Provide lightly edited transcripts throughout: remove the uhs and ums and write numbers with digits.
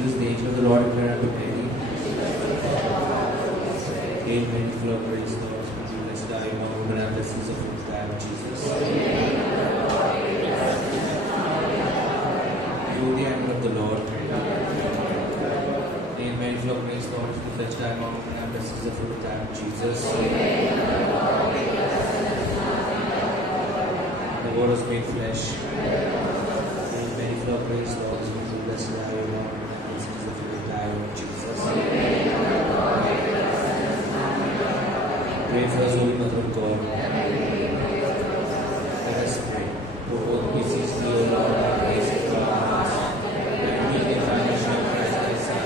Jesus, the angel of the Lord declared unto Mary, Hail Mary, full of grace, the Lord is with you. Blessed are you among women, and blessed is the fruit of thy womb, Jesus. Behold the angel of the Lord. Hail Mary, full of grace, the Lord is with you. Blessed are you among women, and blessed is the fruit of thy womb, Jesus. The Word was made flesh. Hail Mary, full of grace, the Lord is with you. Blessed are you among women, and blessed is the fruit of thy womb, Jesus. Pray for us, Holy Mother of God. Let us pray. For all we beseech thee, O Lord, have mercy upon us. And we can find a shelter Christ thy Son.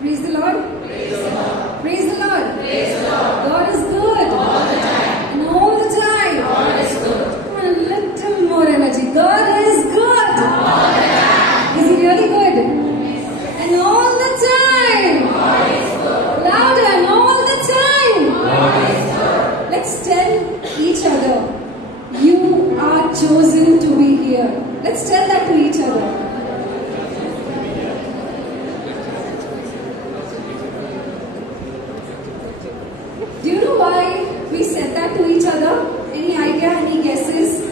Praise the Lord. Praise the Lord. Praise the Lord. Praise the Lord. God is good. All the time. And all the time. God is good. Come on, a little more energy. God is good. All the time. Is He really good? And all the time. God is good. Louder, and all the time. God is good. Let's tell each other, you are chosen to be here. Let's tell that to each other. Do you know why we said that to each other? Any idea, any guesses?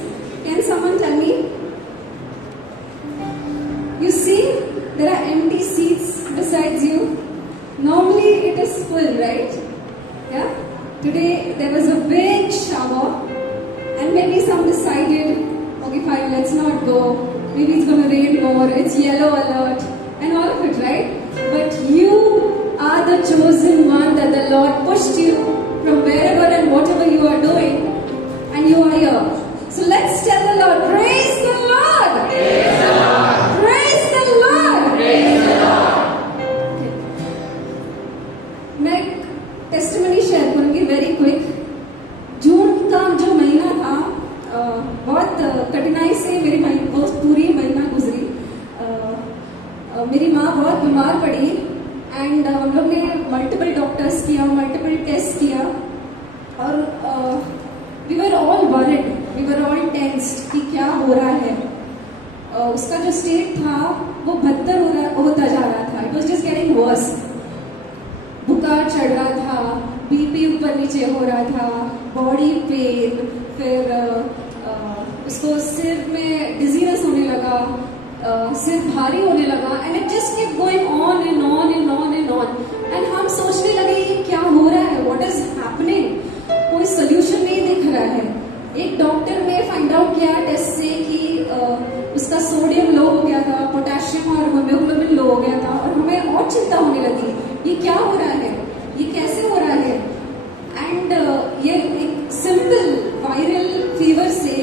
Can someone tell me? You see, there are empty seats besides you. Normally it is full, right? Yeah? Today there was a big shower and maybe some decided, okay fine, let's not go. Maybe it's going to rain more, it's yellow alert and all of it, right? But you are the chosen one that the Lord pushed you from wherever and whatever you are doing, and you are here. So let's tell the Lord, praise the Lord! Praise the Lord. Praise the Lord! Praise the Lord. मैं एक testimony share करूंगी very quick. जून का जो महीना था, बहुत कठिनाई से मेरी वो पूरी महीना गुजरी. मेरी माँ बहुत बीमार पड़ी एंड हम लोग ने मल्टीपल डॉक्टर्स किया, मल्टीपल टेस्ट किया और we were all worried, we were all tensed कि क्या हो रहा है. उसका जो स्टेट था वो बदतर होता जा रहा था. It was just getting worse. बुखार चढ़ रहा था, बीपी ऊपर नीचे हो रहा था, बॉडी पेन, फिर उसको सिर में डिजीनेस होने लगा, सिर भारी होने लगा and it just kept going on and on and on and on. And हम सोचने लगे क्या हो रहा है, व्हाट इज हैपनिंग. कोई सोल्यूशन नहीं दिख रहा है. एक डॉक्टर ने फाइंड आउट किया टेस्ट से कि उसका सोडियम लो हो गया था, पोटेशियम और हीमोग्लोबिन लो हो गया था और हमें और चिंता होने लगी, ये क्या हो रहा है, ये कैसे हो रहा है. एंड ये एक सिंपल वायरल फीवर से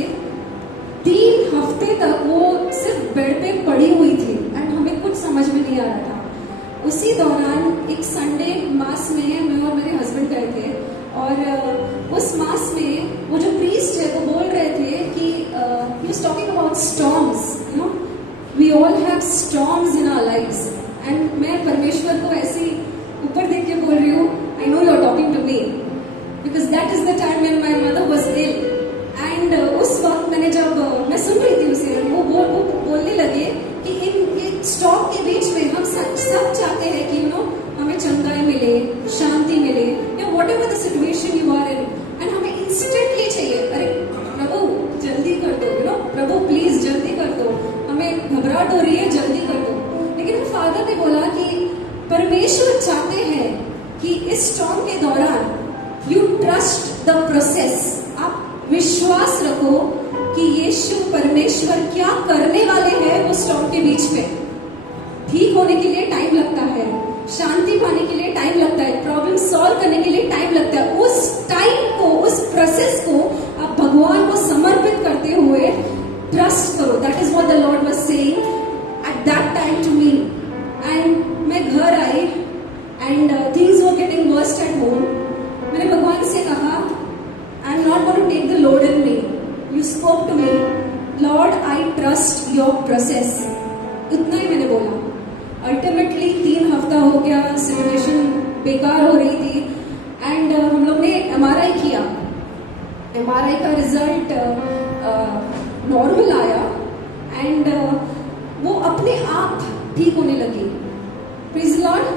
3 हफ्ते तक वो सिर्फ बेड पे पड़ी हुई थी एंड हमें कुछ समझ में नहीं आ रहा था. उसी दौरान एक संडे मास में मैं और मेरे हस्बैंड गए थे और उस मास में वो जो प्रीस्ट है वो बोल रहे थे कि he was talking about storms, you know, we all have storms in our lives. And मैं परमेश्वर को ऐसी ऊपर देख के बोल रही हूँ, I know you are talking to me because that is the time when my mother was ill. And उस वक्त मैंने जब मैं सुन रही थी उसे, वो बोलने लगे कि इन स्टॉक के बीच में हम सब चाहते हैं कि यू नो हमें चंगाई मिले, शांति मिले, या whatever the situation you are in. And हमें इंस्टेंटली चाहिए, अरे प्रभु जल्दी कर दो, यू नो प्रभु प्लीज जल्दी कर दो, हमें घबराहट हो रही है, जल्दी कर दो. लेकिन फादर ने बोला कि परमेश्वर चाहते हैं कि इस स्टॉर्म के दौरान यू ट्रस्ट द प्रोसेस. आप विश्वास रखो कि यीशु परमेश्वर क्या करने वाले हैं. वो स्टॉर्म के बीच में ठीक होने के लिए टाइम लगता है, शांति पाने के लिए टाइम लगता है, प्रॉब्लम सॉल्व करने के लिए टाइम लगता है. उस टाइम को, उस प्रोसेस को आप भगवान को समर्पित करते हुए ट्रस्ट करो. That is what the Lord was saying at that time to me. And मैं घर आई and things were getting worse at home. मैंने भगवान से कहा, I'm not going to take the load in me. You spoke to me, Lord, I trust your process. इतना ही मैंने बोला. Ultimately 3 हफ्ता हो गया, सिमुलेशन बेकार हो रही थी एंड हम लोग ने MRI किया। MRI का रिजल्ट नॉर्मल आया एंड वो अपने आप ठीक होने लगी। Praise Lord,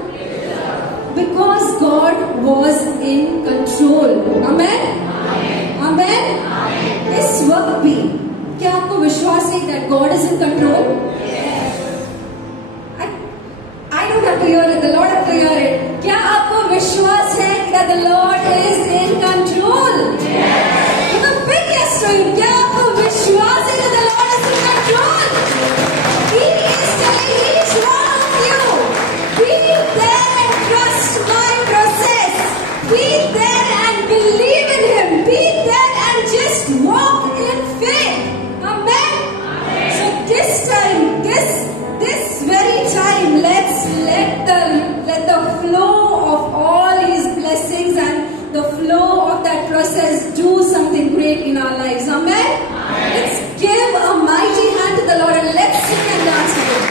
because God was in control. Amen, amen. इस वक्त भी क्या आपको विश्वास है that God is in control? I don't have to hear it, the Lord has to hear it. क्या आपको विश्वास है that the Lord is in control? Give a big yes to him. क्या आपको विश्वास है that the Lord is in control? He is telling each one of you, be there and trust my process. Be there and believe in him. Be there and just walk in faith. Amen. So this time, this very time, let's let the flow of all his blessings and the flow of that process do something great in our lives. Amen. Let's give a mighty hand to the Lord and let's sing and dance with him.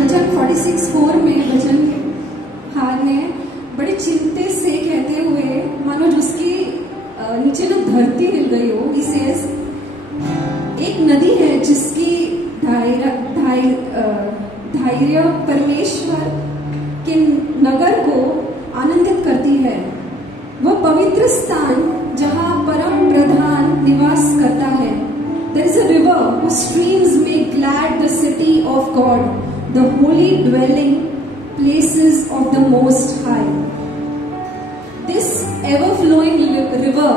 भजन 46:4 में भजन हार ने बड़े चिंते से कहते हुए मानो उसकी नीचे ना धरती हिल गई हो, he says, एक नदी है जिसकी धैर्य परमेश्वर के नगर को आनंदित करती है। वह पवित्र स्थान जहां परम प्रधान निवास करता है। There is a river whose streams make glad the city of God, the holy dwelling places of the Most High. This ever-flowing river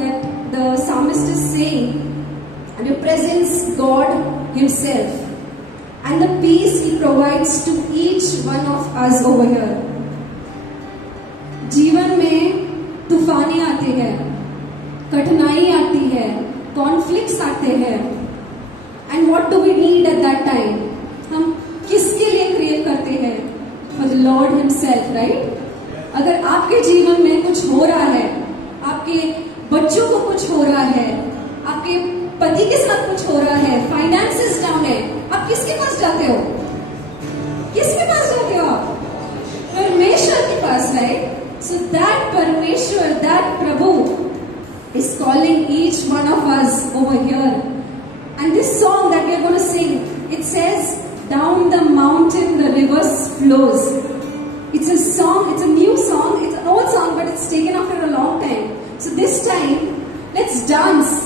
that the psalmist is saying represents God Himself and the peace He provides to each one of us over here. जीवन में तूफानें आती हैं, कठिनाई आती है, conflicts आते हैं, and what do we need at that time? हम किसके लिए क्रिएट करते हैं? For the lord himself, right? अगर आपके जीवन में कुछ हो रहा है, आपके बच्चों को कुछ हो रहा है, आपके पति के साथ कुछ हो रहा है, फाइनेंसेस डाउन है, आप किसके पास जाते हो? किसके पास जाते हो आप? परमेश्वर के पास, right? So that Parmeshwar, that Prabhu is calling each one of us over here. And this song that we are going to sing, it says, down the mountain the rivers flows. It's a song, it's a new song, it's an old song, but it's taken after a long time. So this time, let's dance,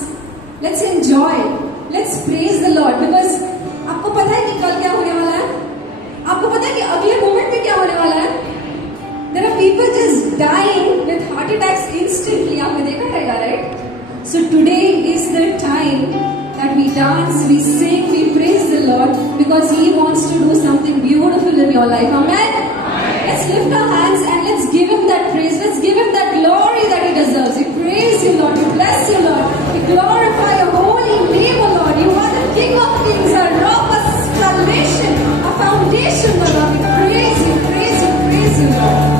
let's enjoy, let's praise the Lord. Because आपको पता है कि कल क्या होने वाला है? आपको पता है कि अगले मोमेंट में क्या होने वाला है? There are people just dying with heart attacks instantly. आपने देखा रहेगा, right? So today is the time that we dance, we sing, we praise the Lord because He wants to do something beautiful in your life. Amen? Let's lift our hands and let's give Him that praise. Let's give Him that glory that He deserves. We praise You, Lord. We bless You, Lord. We glorify Your holy name, O Lord. You are the King of Kings, our rock, our salvation, our foundation, O Lord. We praise You, praise You, praise You, Lord.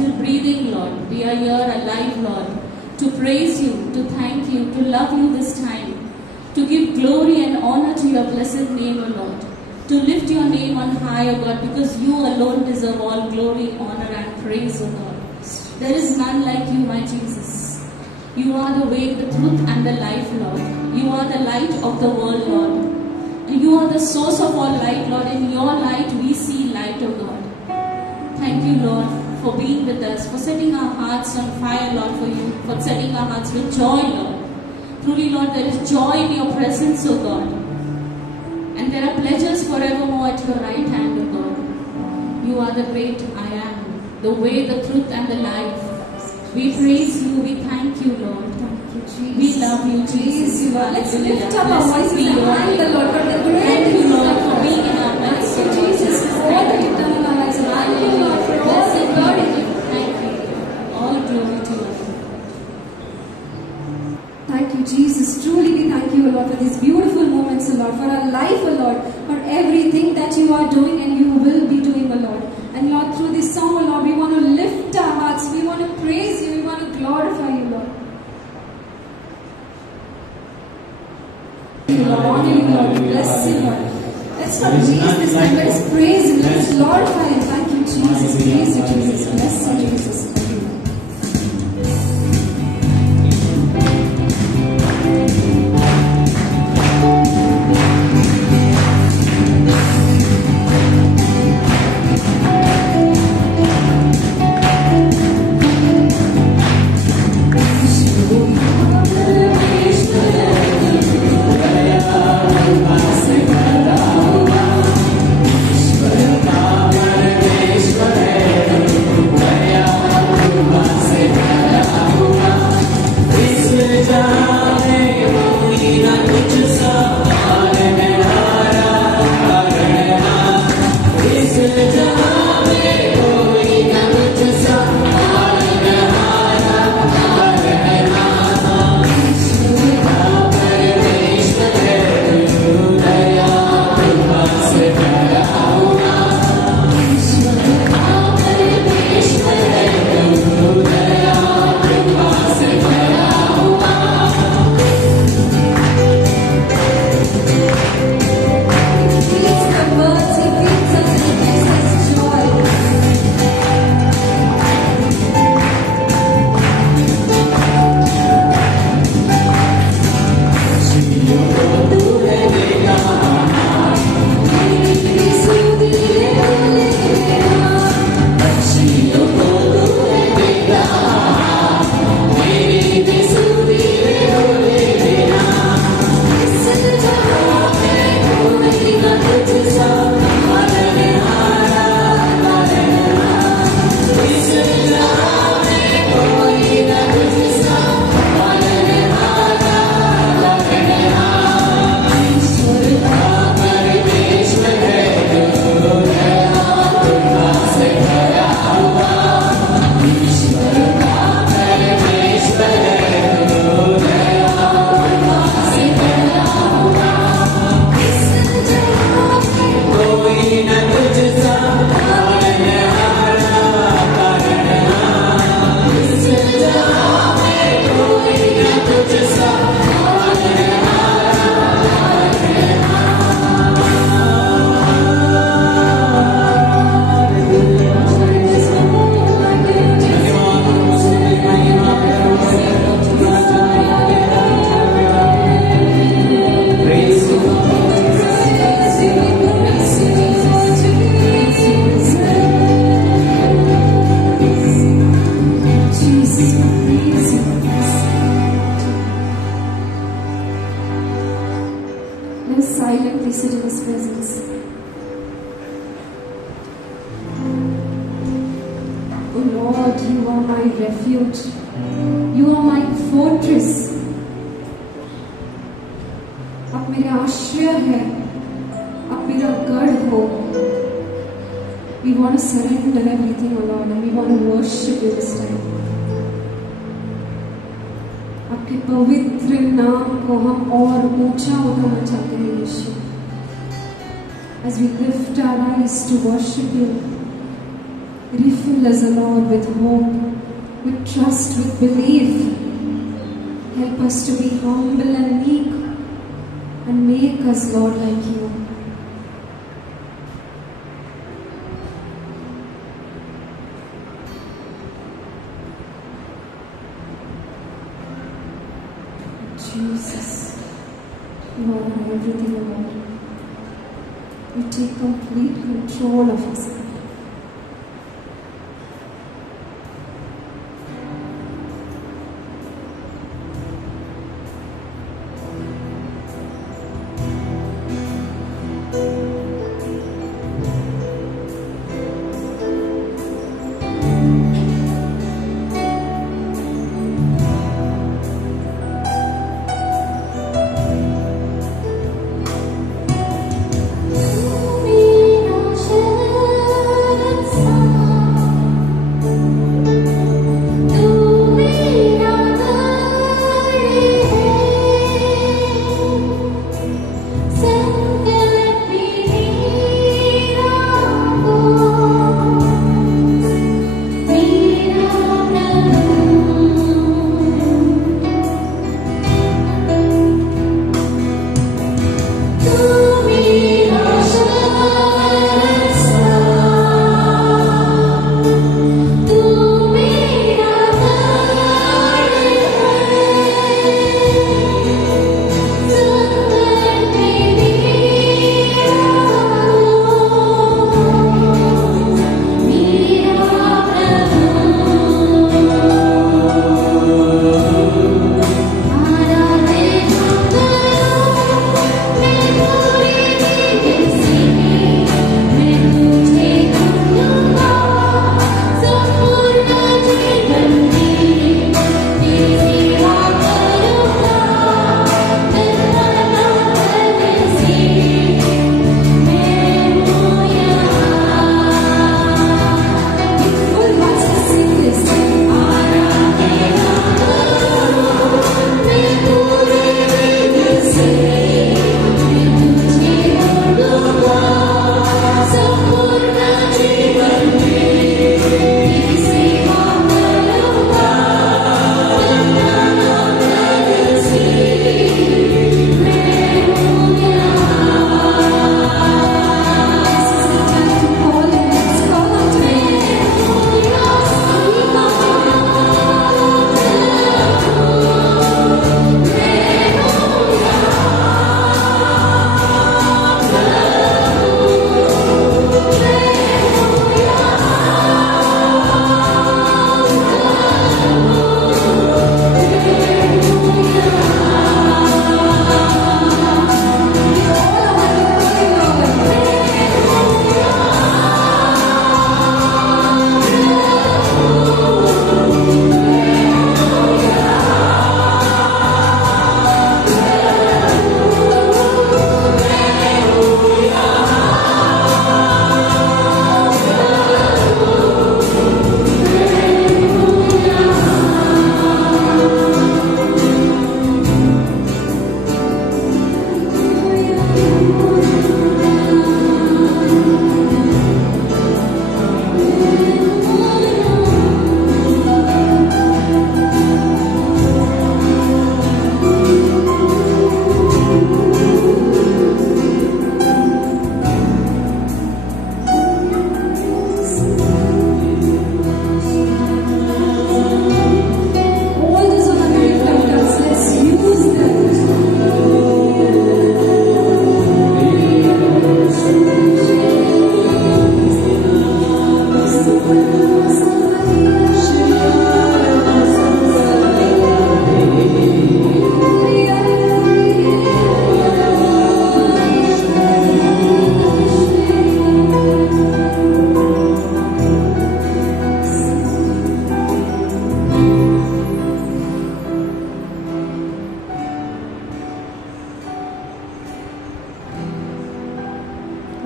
still breathing, Lord. We are here alive, Lord, to praise you, to thank you, to love you this time, to give glory and honor to your blessed name, O Lord, to lift your name on high, O God, because you alone deserve all glory, honor and praise, O God. There is none like you, my Jesus. You are the way, the truth and the life, Lord. You are the light of the world, Lord. You are the source of all light, Lord. In your light we see light, O God. Thank you, Lord, for being with us, for setting our hearts on fire, Lord, for you, for setting our hearts with joy, Lord. Truly, Lord, there is joy in your presence, O God. And there are pleasures forevermore at your right hand, O God. You are the great I am, the way, the truth and the life. We praise you, we thank you, Lord. We love you, Jesus. Let's lift up our voices and thank the Lord for the great. Thank you, Lord, for being in our midst. Thank you, Jesus, for all that you've done in our lives. Thank you, Lord, for all that God is doing. Thank you. All glory to you. Thank you, Jesus. Truly, we thank you, Lord, for these beautiful moments, Lord, for our life, Lord, for everything that you are doing and you will be doing, Lord. And Lord, through this song, Lord, we want to lift our hearts. We want to praise you. We want to glorify you, Lord. Lord, honor you, Lord, bless you, Lord. Let's not praise this time, let us praise him, let us glorify him. Thank you, Jesus. Praise you, Jesus. Bless you, Jesus. Thank you, Lord. Silently sit in His presence. Oh Lord, you are my refuge. You are my fortress. आप मेरे आश्रय है, आप मेरा गढ़ हो. We want to surrender everything, O Lord, and we want to worship you this time. आपके पवित्र नाम को हम और ऊंचा उठाना चाहते हैं यीशु. As we lift our eyes to worship you, Refill us, O Lord, with hope, with trust, with belief. Help us to be humble and meek and make us, Lord, like you. Jesus, you are everything, O Lord. You take complete control of us.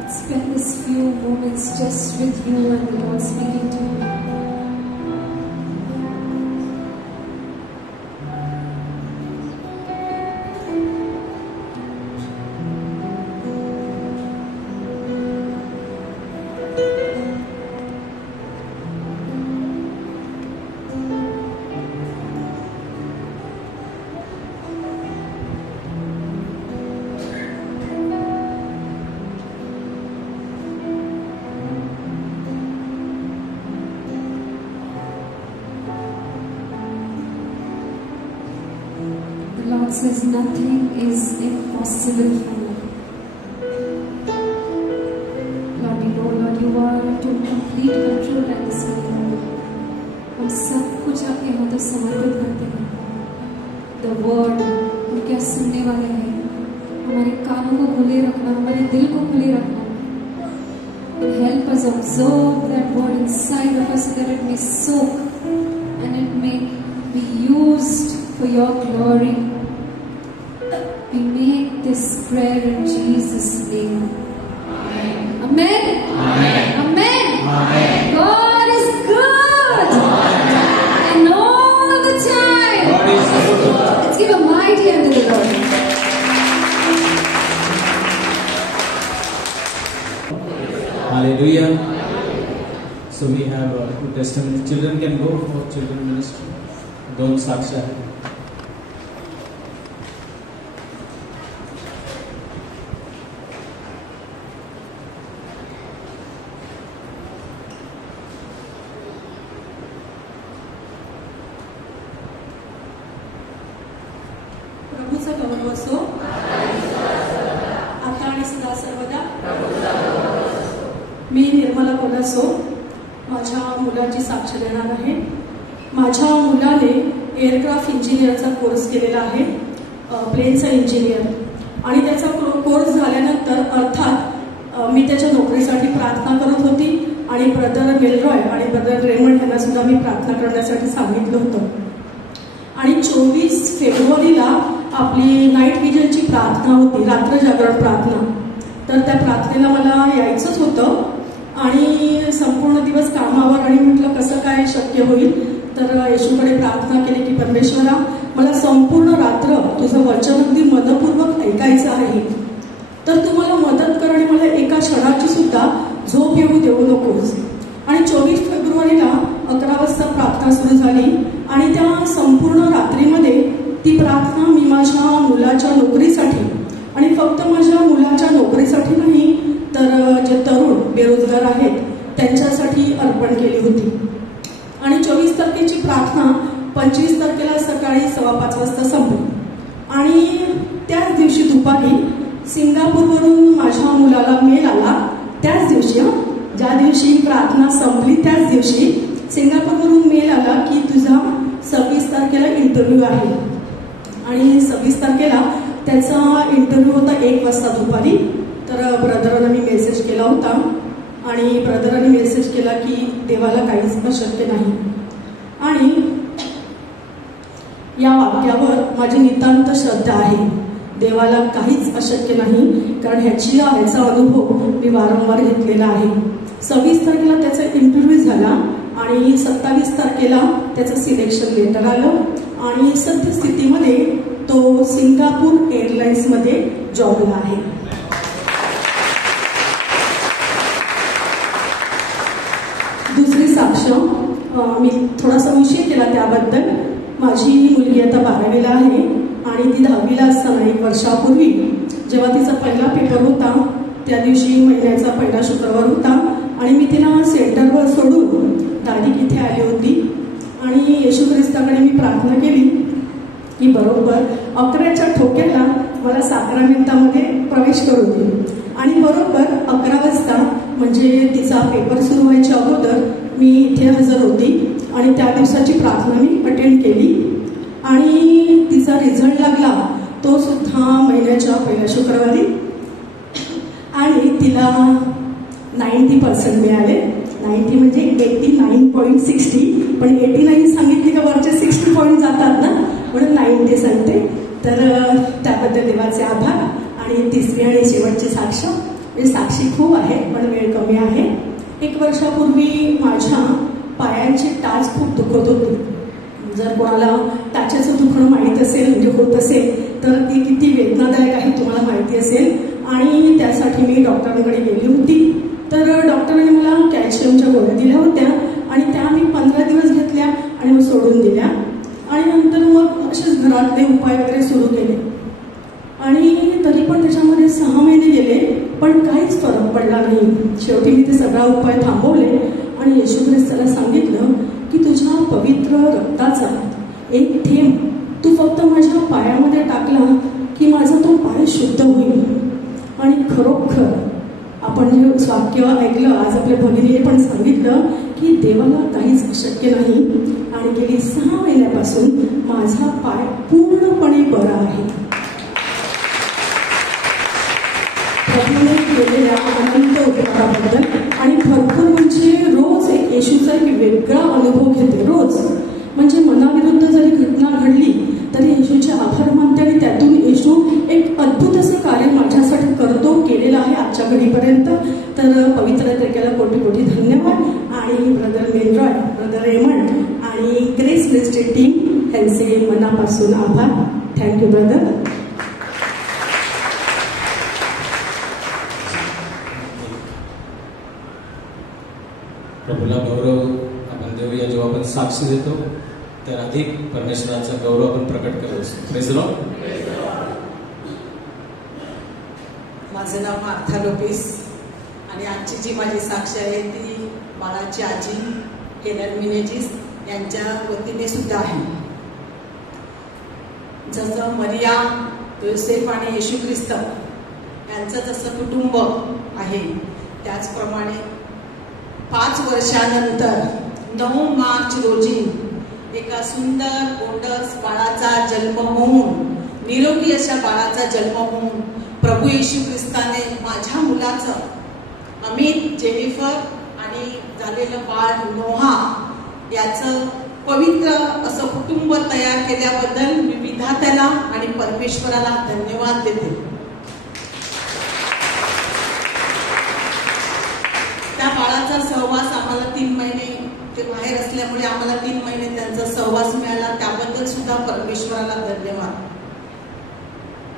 Spend this few moments just with you and the Lord speaking to you. Lord says nothing is impossible for you. Lord, we know, Lord, you are to complete control at this time. हम सब कुछ आपके हाथों समर्पित करते हैं. The word हम क्या सुनने वाले हैं, हमारे कानों को खुले रखना, हमारे दिल को खुले रखना. And help us absorb that word inside of us so that it may soak and it may be used for your glory. We make this prayer in Jesus' name. Amen. Amen. Amen. Amen. Amen. God is good. And all the time. God is good. Let's give a mighty hand to the Lord. Hallelujah. So we have two testimonies. Children can go for children ministry. Don't Saksha. प्रभूचा गौरव असो आता आणि सदा सर्वदा. मी निर्मला कोलासो माझ्या मुलाची साक्ष देणार आहे. माझ्या मुलाने एअरक्राफ्ट इंजिनियरचा कोर्स केलेला आहे, प्लेनचा इंजिनियर. आणि त्याचा कोर्स झाल्यानंतर अर्थात मी त्याच्या नोकरीसाठी प्रार्थना करत होती आणि ब्रदर मेलरॉय आणि ब्रदर रेमंड यांना सुद्धा मी प्रार्थना करण्यासाठी सांगितलं होतं. आणि 24 फेब्रुवारीला आपली नाईट विजनची प्रार्थना होती, रात्र जागरण प्रार्थना. तर त्या प्रार्थनेला मला यायचंच होतं आणि संपूर्ण दिवस कामावर, आणि म्हटलं कसं काय शक्य होईल. तर येशूकडे प्रार्थना केली की परमेश्वरा, मला संपूर्ण रात्र तुझं वचन अगदी मनपूर्वक ऐकायचं आहे. तर तू मला मदत कर आणि मला एका क्षणाची सुद्धा झोप येऊ देऊ नकोस. आणि 24 फेब्रुवारीला 11 वाजता प्रार्थना सुरू झाली आणि त्या संपूर्ण रात्रीमध्ये ती प्रार्थना मी माझ्या मुलाच्या नोकरीसाठी, आणि फक्त माझ्या मुलाच्या नोकरीसाठी नाही तर जे तरुण बेरोजगार आहेत त्यांच्यासाठी अर्पण केली होती. आणि 24 तारखेची प्रार्थना 25 तारखेला सकाळी 5:15 वाजता संपली. आणि त्याच दिवशी दुपारी सिंगापूरवरून माझ्या मुलाला मेल आला. त्याच दिवशी, ज्या दिवशी प्रार्थना संपली त्याच दिवशी सिंगापूरवरून मेल आला की तुझा 26 तारखेला इंटरव्ह्यू आहे. आणि 26 तारखेला त्याचा इंटरव्ह्यू होता 1 वाजता दुपारी. तर ब्रदरांना मी मेसेज केला होता आणि ब्रदरांनी मेसेज केला की देवाला काहीच अशक्य नाही. आणि या वाक्यावर माझी नितांत श्रद्धा आहे. देवाला काहीच अशक्य नाही, कारण ह्याचा अनुभव मी वारंवार घेतलेला आहे. 26 तारखेला त्याचा इंटरव्ह्यू झाला आणि 27 तारखेला त्याचं सिलेक्शन लेटर आलं आणि सद्यस्थितीमध्ये तो सिंगापूर एअरलाइन्समध्ये जॉबला आहे. दुसरी साक्ष, मी थोडासा उशीर केला त्याबद्दल. माझी मुलगी आता 12वीला आहे आणि ती 10वीला असताना 1 वर्षापूर्वी जेव्हा तिचा पहिला पेपर होता त्या दिवशी महिन्याचा पहिला शुक्रवार होता आणि मी तिला सेंटरवर सोडून डायरेक्ट इथे आली होती. आणि येशू ख्रिस्ताकडे मी प्रार्थना केली की बरोबर 11च्या ठोक्याला मला साक्रामेंटामध्ये प्रवेश करू दे. आणि बरोबर 11 वाजता म्हणजे तिचा पेपर सुरू व्हायच्या अगोदर मी इथे हजर होती आणि त्या दिवसाची प्रार्थना मी अटेंड केली. आणि तिचा रिझल्ट लागला तो सुद्धा महिन्याच्या पहिल्या शुक्रवारी आणि तिला 90% मिळाले. 90 म्हणजे 89.60, पण 89 सांगितली का वरचे 60 पॉईंट जातात ना, म्हणून 90 सांगते. तर त्याबद्दल देवाचे आभार. आणि तिसरी आणि शेवटची साक्ष, म्हणजे साक्षी खूप आहे पण वेळ कमी आहे. 1 वर्षापूर्वी माझ्या पायांची टाच खूप दुखत होती. जर कोणाला टाच्याचं दुखणं माहीत असेल, म्हणजे होत असेल, तर ती किती वेदनादायक आहे तुम्हाला माहिती असेल. आणि त्यासाठी मी डॉक्टरांकडे गेली होती. तर डॉक्टरांनी मला कॅल्शियमच्या गोळ्या दिल्या होत्या आणि त्या मी 15 दिवस घेतल्या आणि मग सोडून दिल्या. आणि नंतर मग असेच घरातले उपाय वगैरे सुरू केले आणि तरी पण त्याच्यामध्ये 6 महिने गेले पण काहीच फरक पडला नाही. शेवटी मी ते सगळा उपाय थांबवले आणि येशू ख्रिस्ताला सांगितलं की तुझ्या पवित्र रक्ताचा एक थेंब तू फक्त माझ्या पायामध्ये टाकला की माझा तो पाय शुद्ध होईल. आणि खरोखर आपण हे वाक्य ऐकलं, आज आपल्या भगिनीने पण सांगितलं की देवाला काहीच अशक्य नाही. आणि गेली 6 महिन्यापासून माझा पाय पूर्णपणे बरा आहे. प्रभूने केलेल्या अनंत उपकाराबद्दल आणि भरपूर म्हणजे रोज एक येशूचा एक वेगळा अनुभव घेते. रोज म्हणजे मनाविरुद्ध जरी घटना घडली तरी येशूचे आभार मानते आणि त्यातून येशू एक अद्भुत असं कार्य माझ्यासाठी करतो, केलेलं आहे आजच्या घडीपर्यंत. तर पवित्र त्रिकेला कोटी कोटी धन्यवाद. आणि ब्रदर मेनरॉय, ब्रदर रेमंड आणि ग्रेस मिनिस्ट्री टीम यांचे मनापासून आभार. Thank you brother. प्रभूला गौरव आपण देऊया. जेव्हा आपण साक्षी देतो तर अधिक परमेश्वराचा गौरव आपण प्रकट करत असतो. Praise the Lord. माझं नाव मार्था लोपेस आणि आजची जी माझी साक्ष आहे ती बाळाची आजी केलर मिनेजिस यांच्या वतीने सुद्धा आहे. जसं मरिया, योसेफ आणि येशू ख्रिस्त यांचं जसं कुटुंब आहे त्याचप्रमाणे 5 वर्षानंतर 9 मार्च रोजी एका सुंदर गोंडस बाळाचा जन्म होऊन, निरोगी अशा बाळाचा जन्म होऊन प्रभू येशू ख्रिस्ताने माझ्या मुलाचं अमित, जेनिफर आणि झालेलं बाळ नोहा याचं पवित्र असं कुटुंब तयार केल्याबद्दल मी विधात्याला आणि परमेश्वराला धन्यवाद देते. त्या बाळाचा सहवास आम्हाला 3 महिने, ते बाहेर असल्यामुळे आम्हाला 3 महिने त्यांचा सहवास मिळाला, त्याबद्दल सुद्धा परमेश्वराला धन्यवाद.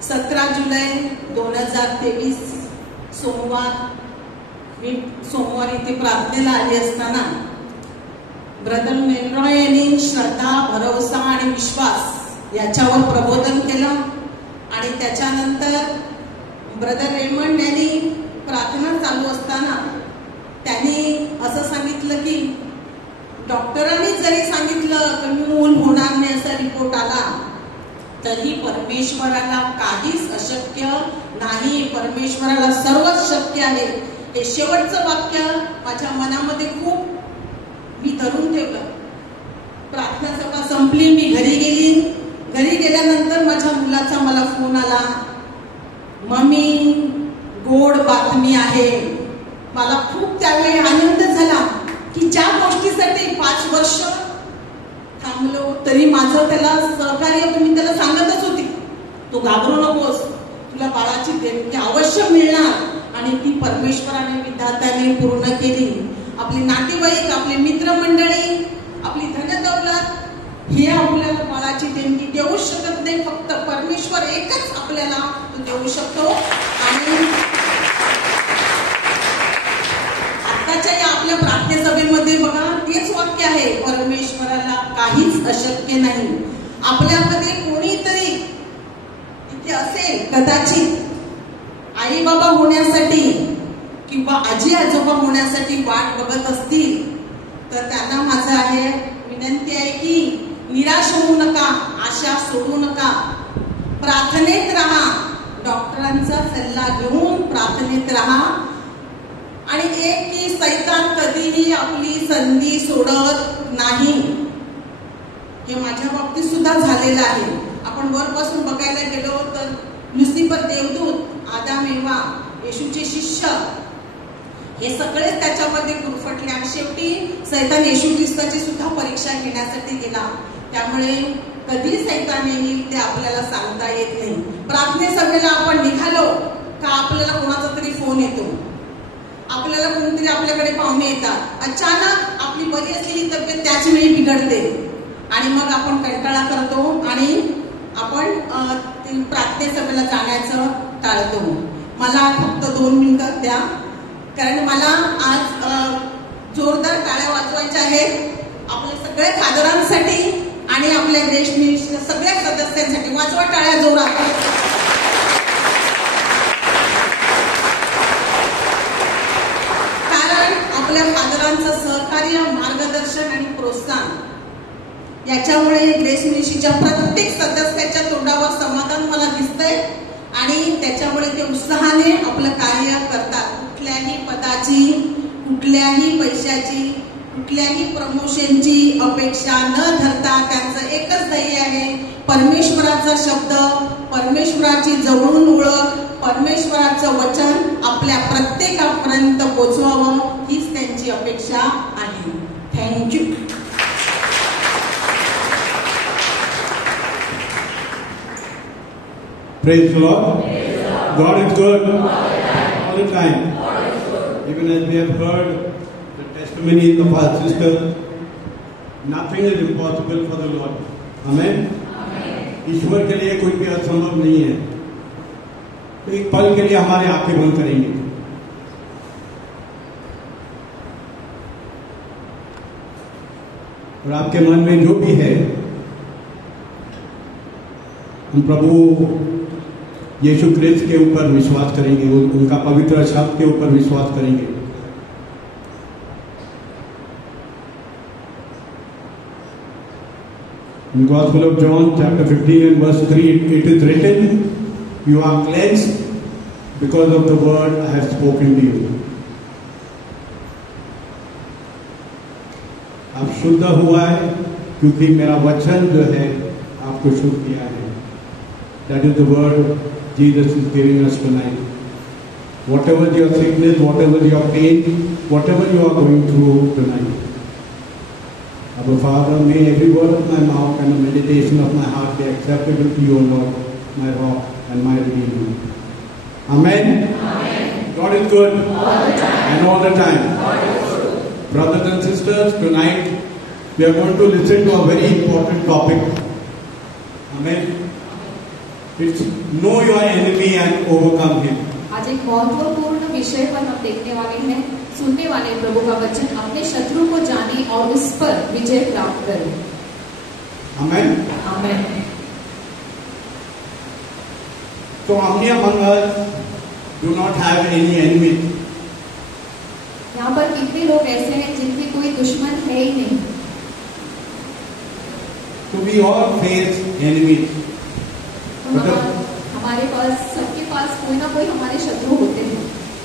17 जुलै 2023 सोमवार, मी सोमवार इथे प्रार्थनेला आली असताना ब्रदर मेनरॉय यांनी श्रद्धा, भरोसा आणि विश्वास याच्यावर प्रबोधन केलं. आणि त्याच्यानंतर ब्रदर रेमंड यांनी प्रार्थना चालू असताना त्यांनी असं सांगितलं की डॉक्टरांनी जरी सांगितलं कमी मूल होणार नाही असा रिपोर्ट आला तरी परमेश्वराला काहीच अशक्य नाही, परमेश्वराला सर्वच शक्य आहे. हे शेवटचं वाक्य माझ्या मनामध्ये खूप मी धरून ठेवलं. प्रार्थना सभा संपली, मी घरी गेली. घरी गेल्यानंतर माझ्या मुलाचा मला फोन आला, मम्मी गोड बातमी आहे. मला खूप त्यावेळी आनंद झाला की ज्या गोष्टीसाठी 5 वर्ष थांबलो तरी माझं त्याला सहकार्य मी त्याला सांगतच होती, तू घाबरू नकोस, तुला बाळाची देणगी अवश्य मिळणार. आणि ती परमेश्वराने विधात्याने पूर्ण केली. आपले नातेवाईक, आपले मित्रमंडळी, आपली धनदौलत हे आपल्याला बाळाची देणगी देऊ शकत नाही, फक्त परमेश्वर एकच आपल्याला तो देऊ शकतो. आणि आताच्या या आपल्या प्रार्थना सभेमध्ये बघा तेच वाक्य आहे, परमेश्वराला काहीच अशक्य नाही. आपल्यामध्ये कोणीतरी इथे असेल कदाचित आई बाबा होण्यासाठी किंवा आजी आजोबा होण्यासाठी वाट बघत असतील तर त्यांना माझं आहे विनंती आहे की निराश होऊ नका, आशा सोडू नका, प्रार्थनेत राहा, डॉक्टरांचा सल्ला घेऊन प्रार्थनेत राहा. आणि एक की सैतान कधीही आपली संधी सोडत नाही. हे माझ्या बाबतीत सुद्धा झालेलं आहे. आपण वरपासून बघायला गेलो तर लुसिफर देवदूत, आदाम एवा, येशूचे शिष्य हे सगळेच त्याच्यामध्ये गुरफटले आणि शेवटी सैतान येशू ख्रिस्ताची सुद्धा परीक्षा घेण्यासाठी गेला. त्यामुळे कधी सैतान येईल ते आपल्याला सांगता येत नाही. प्रार्थने सभेला आपण निघालो का आपल्याला कोणाचा तरी फोन येतो, आपल्याला कोणतरी आपल्याकडे पाहुणे येतात, अचानक आपली बरी असलेली तब्येत त्याच वेळी बिघडते आणि मग आपण कंटाळा करतो आणि आपण प्रार्थने सभेला जाण्याचं टाळतो. मला फक्त 2 मिनिटं द्या, कारण मला आज जोरदार टाळ्या वाजवायच्या आहेत आपल्या सगळ्या खासदारांसाठी आणि आपल्या देश सगळ्या सदस्यांसाठी. वाजवा टाळ्या जोरात. कारण आपल्या खासदारांचं सहकार्य, मार्गदर्शन आणि प्रोत्साहन याच्यामुळे ग्रेस मिनिस्ट्रीच्या प्रत्येक सदस्याच्या तोंडावर समाधान मला दिसतंय आणि त्याच्यामुळे ते उत्साहाने आपलं कार्य करतात. कुठल्याही पदाची, कुठल्याही पैशाची, कुठल्याही प्रमोशनची अपेक्षा न धरता त्यांचं एकच ध्येय आहे, परमेश्वराचा शब्द, परमेश्वराची जवळून ओळख, परमेश्वराचं वचन आपल्या प्रत्येकापर्यंत पोचवावं हीच त्यांची अपेक्षा आहे. Thank you. Praise the Lord. God is good all the time. Even as we have heard the testimonies of our sister, nothing is impossible for the Lord. Amen. ईश्वर के लिए कोई भी असंभव नहीं है. तो एक पल के लिए हमारे आंखें बंद करेंगे. और आपके मन में जो भी है, हम प्रभु यीशु क्रिस्त के ऊपर विश्वास करेंगे, उनका पवित्र शब्द के ऊपर विश्वास करेंगे. In Gospel of John chapter 15 and verse 3, it is written, "You are cleansed because of the word I have spoken to you." आप शुद्ध हुआ है क्योंकि मेरा वचन जो है आपको शुद्ध किया है. That is the word Jesus is giving us tonight. Whatever your sickness, whatever your pain, whatever you are going through tonight. Our Father, may every word of my mouth and the meditation of my heart be acceptable to you, Lord, my rock and my redeemer. Amen. Amen. God is good All the time. and all the time. God is good. Brothers and sisters, tonight we are going to listen to a very important topic. Amen. It's know your enemy and overcome him. आज एक महत्वपूर्ण विषय पर हम देखने वाले हैं, सुनने वाले प्रभु का वचन. अपने शत्रु को जाने और उस पर विजय प्राप्त करें. Amen. Amen. So how many among us do not have any enemies? यहाँ पर कितने लोग ऐसे हैं जिनके कोई दुश्मन है ही नहीं. So we all face enemies. तो हमारे पास, सबके पास कोई ना कोई हमारे शत्रु होते हैं.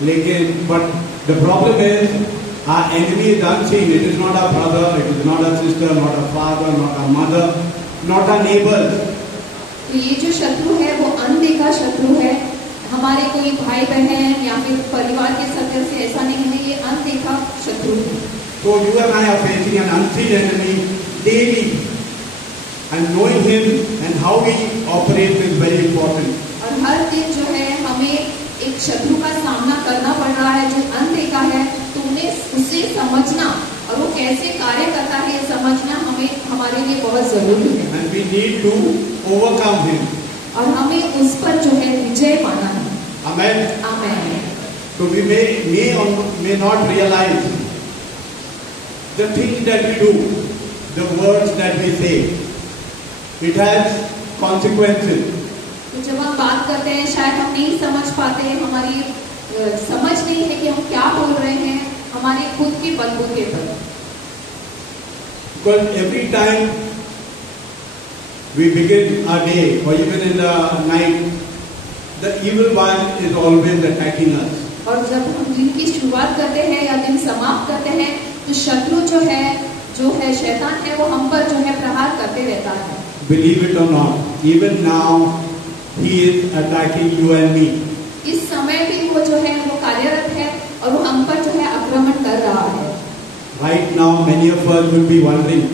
लेकिन but the problem is our enemy is unseen. It is not our brother, it is not our sister, not our father, not our mother, not our neighbors. तो ये जो शत्रु है वो अनदेखा शत्रु है. हमारे कोई भाई बहन या फिर परिवार के सदस्य ऐसा नहीं है, ये अनदेखा शत्रु है. So you and I are facing an unseen enemy daily, and knowing him and how he operates is very important. और हर दिन जो है हमें एक शत्रु का सामना करना पड़ रहा है जो अनदेखा है. तो उन्हें उसे समझना और वो कैसे कार्य करता है ये समझना हमारे लिए बहुत जरूरी है. And we need to overcome him. और हमें उस पर जो है विजय पाना है. Amen. आमीन. So we may or may not realize the things that we do, the words that we say. It has consequences. तो जब हम बात करते हैं शायद हम नहीं समझ पाते हैं, हमारी समझ नहीं है कि हम क्या बोल रहे हैं हमारे खुद के बलबूते पर. Because every time we begin our day or even in the night, the evil one is always attacking us. और जब हम दिन की शुरुआत करते हैं या दिन समाप्त करते हैं तो शत्रु जो है शैतान है, वो हम पर जो है प्रहार करते रहता है. Believe it or not, even now he is attacking you and me. इस समय भी वो जो है वो कार्यरत है और वो हम पर जो है आक्रमण कर रहा है. Right now, many of us will be wondering,